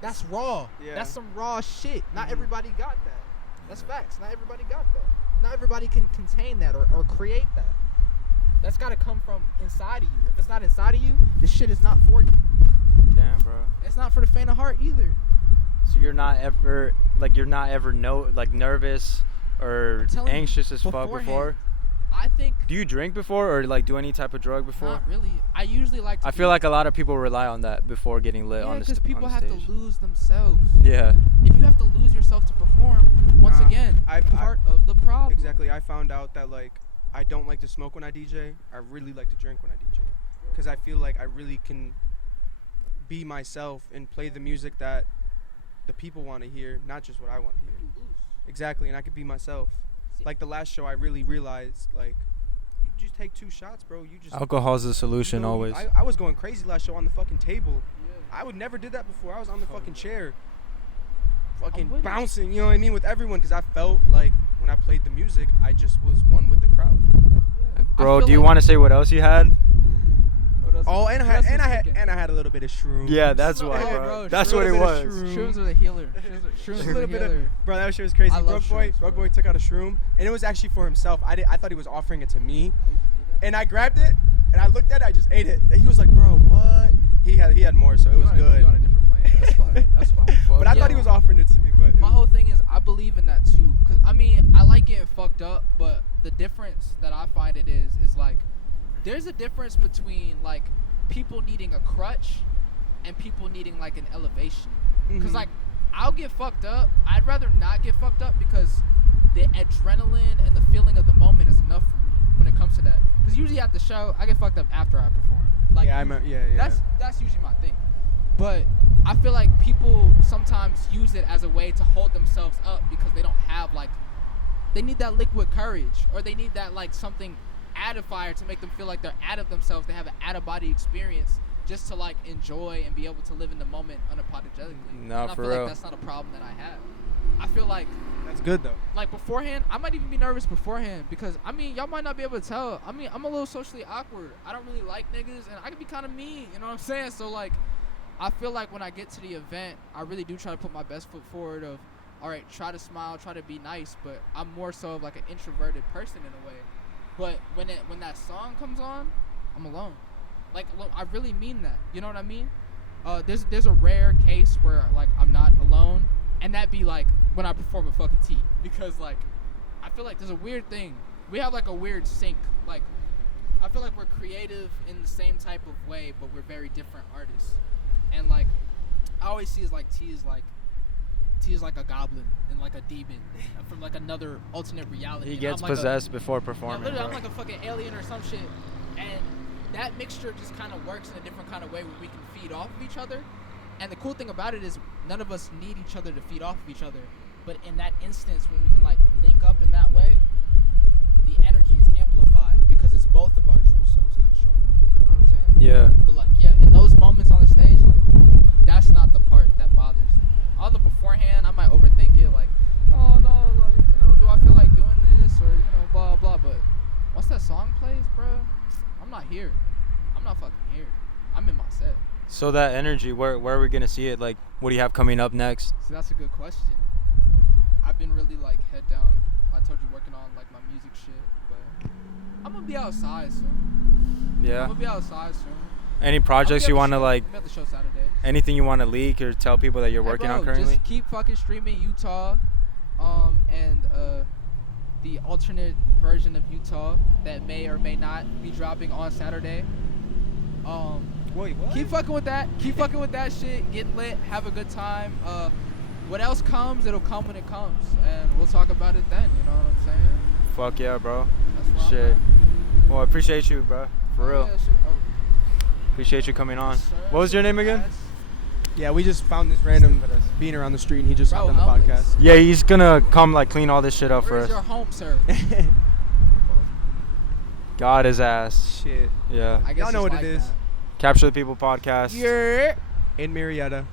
that's raw. Yeah. That's some raw shit. Not everybody got that. That's facts. Not everybody got that. Not everybody can contain that or create that. That's gotta come from inside of you. If it's not inside of you, this shit is not for you. Damn, bro. It's not for the faint of heart either. So you're not ever nervous or I'm telling you, anxious as fuck beforehand, before? I think Do you drink before or like do any type of drug before? not really. I usually like to I feel like a lot of people rely on that before getting lit yeah, on the because people on the have stage. to lose themselves. Yeah. If you have to lose yourself to perform, once Nah, again, I- part of the problem. Exactly. I found out that like I don't like to smoke when I DJ. I really like to drink when I DJ because I feel like I really can be myself and play the music that the people want to hear, not just what I want to hear. You lose. Exactly, and I could be myself. See- Like the last show, I really realized like you just take 2 shots, bro. You just Alcohol's the solution No, always. I was going crazy last show on the fucking table. I would never did that before. I was on the fucking chair, fucking with it. bouncing. You know what I mean, with everyone, because I felt like when I played the music, I just was one with the crowd. Bro, feel do you like- want to say what else you had? Oh, and I had a little bit of shrooms. Yeah, that's why, Oh, bro. bro, That's shrooms. what it A little was. bit of shroom. Shrooms are the healer. Shrooms A are the little bit of, healer. bro, that shit was crazy. I love shrooms, Broke bro. Boy took out a shroom, and it was actually for himself. I thought he was offering it to me, and I grabbed it, and I looked at it, I just ate it, and he was like, bro, what? He had more, so it was good. You on a different plane. That's fine. That's fine. But I thought he was offering it to me. But My whole thing is I believe in that too. Cause I mean I like getting fucked up, but the difference that I find it is like there's a difference between like people needing a crutch and people needing like an elevation. Cause Mhm. like I'll get fucked up. I'd rather not get fucked up because the adrenaline and the feeling of the moment is enough for me when it comes to that. Because usually at the show, I get fucked up after I perform. Like, yeah, yeah. That's usually my thing. But I feel like people sometimes use it as a way to hold themselves up because they don't have, like, they need that liquid courage, or they need that, like, something added fire to make them feel like they're out of themselves. They have an out-of-body experience just to, like, enjoy and be able to live in the moment unapologetically. No, and I for feel real. like that's not a problem that I have. I feel like, That's good though. like, beforehand, I might even be nervous beforehand because, I mean, y'all might not be able to tell. I mean, I'm a little socially awkward. I don't really like niggas, and I can be kind of mean, you know what I'm saying? So, like, I feel like when I get to the event, I really do try to put my best foot forward of, all right, try to smile, try to be nice, but I'm more so of, like, an introverted person in a way. But when that song comes on, I'm alone. Like, look, I really mean that. You know what I mean? There's a rare case where, like, I'm not alone, and that be, like, when I perform with fucking T. Because, like, I feel like there's a weird thing. We have, like, a weird sync. Like, I feel like we're creative in the same type of way, but we're very different artists. And, like, I always see T is like a goblin and, like, a demon from, like, another alternate reality. He And gets I'm like possessed before yeah, performing. literally, I'm bro. like a fucking alien or some shit. And that mixture just kind of works in a different kind of way where we can feed off of each other. And the cool thing about it is none of us need each other to feed off of each other. But in that instance, when we can, like, link up in that way, the energy is amplified because it's both of our true selves kind of showing up. You know what I'm saying? Yeah. But, like, yeah, in those moments on the stage, like, that's not the part that bothers me. All the beforehand, I might overthink it, like, oh no, like, you know, do I feel like doing this, or, you know, blah blah. But once that song plays, bro, I'm not here. I'm not fucking here. I'm in my set. So that energy, where are we gonna see it? Like, what do you have coming up next? So that's a good question. I've been really, like, head down. I told you, working on, like, my music shit, but I'm gonna be outside soon. Yeah. I'm gonna be outside soon. Any projects you want to, like, I'm at the show Saturday. anything you want to leak or tell people that you're Hey, working bro, on currently? Just keep fucking streaming Utah, and the alternate version of Utah that may or may not be dropping on Saturday. Wait, what? Keep fucking with that. Keep fucking with that shit. Get lit. Have a good time. What else comes? It'll come when it comes, and we'll talk about it then. You know what I'm saying? Fuck yeah, bro. That's where I'm Shit. at. Well, I appreciate you, bro. For Oh, real. yeah, shit. Oh, Appreciate you coming on. yes, sir. What was your name again? Yes. Yeah, we just found this random being around the street, and he just Bro, hopped on the homeless. podcast. Yeah, he's gonna come, like, clean all this shit up for Where's us. your home, sir? God his ass. Shit. Yeah. I guess Y'all know it's what it like is. that. Capture the People podcast. Yeah. In Marietta.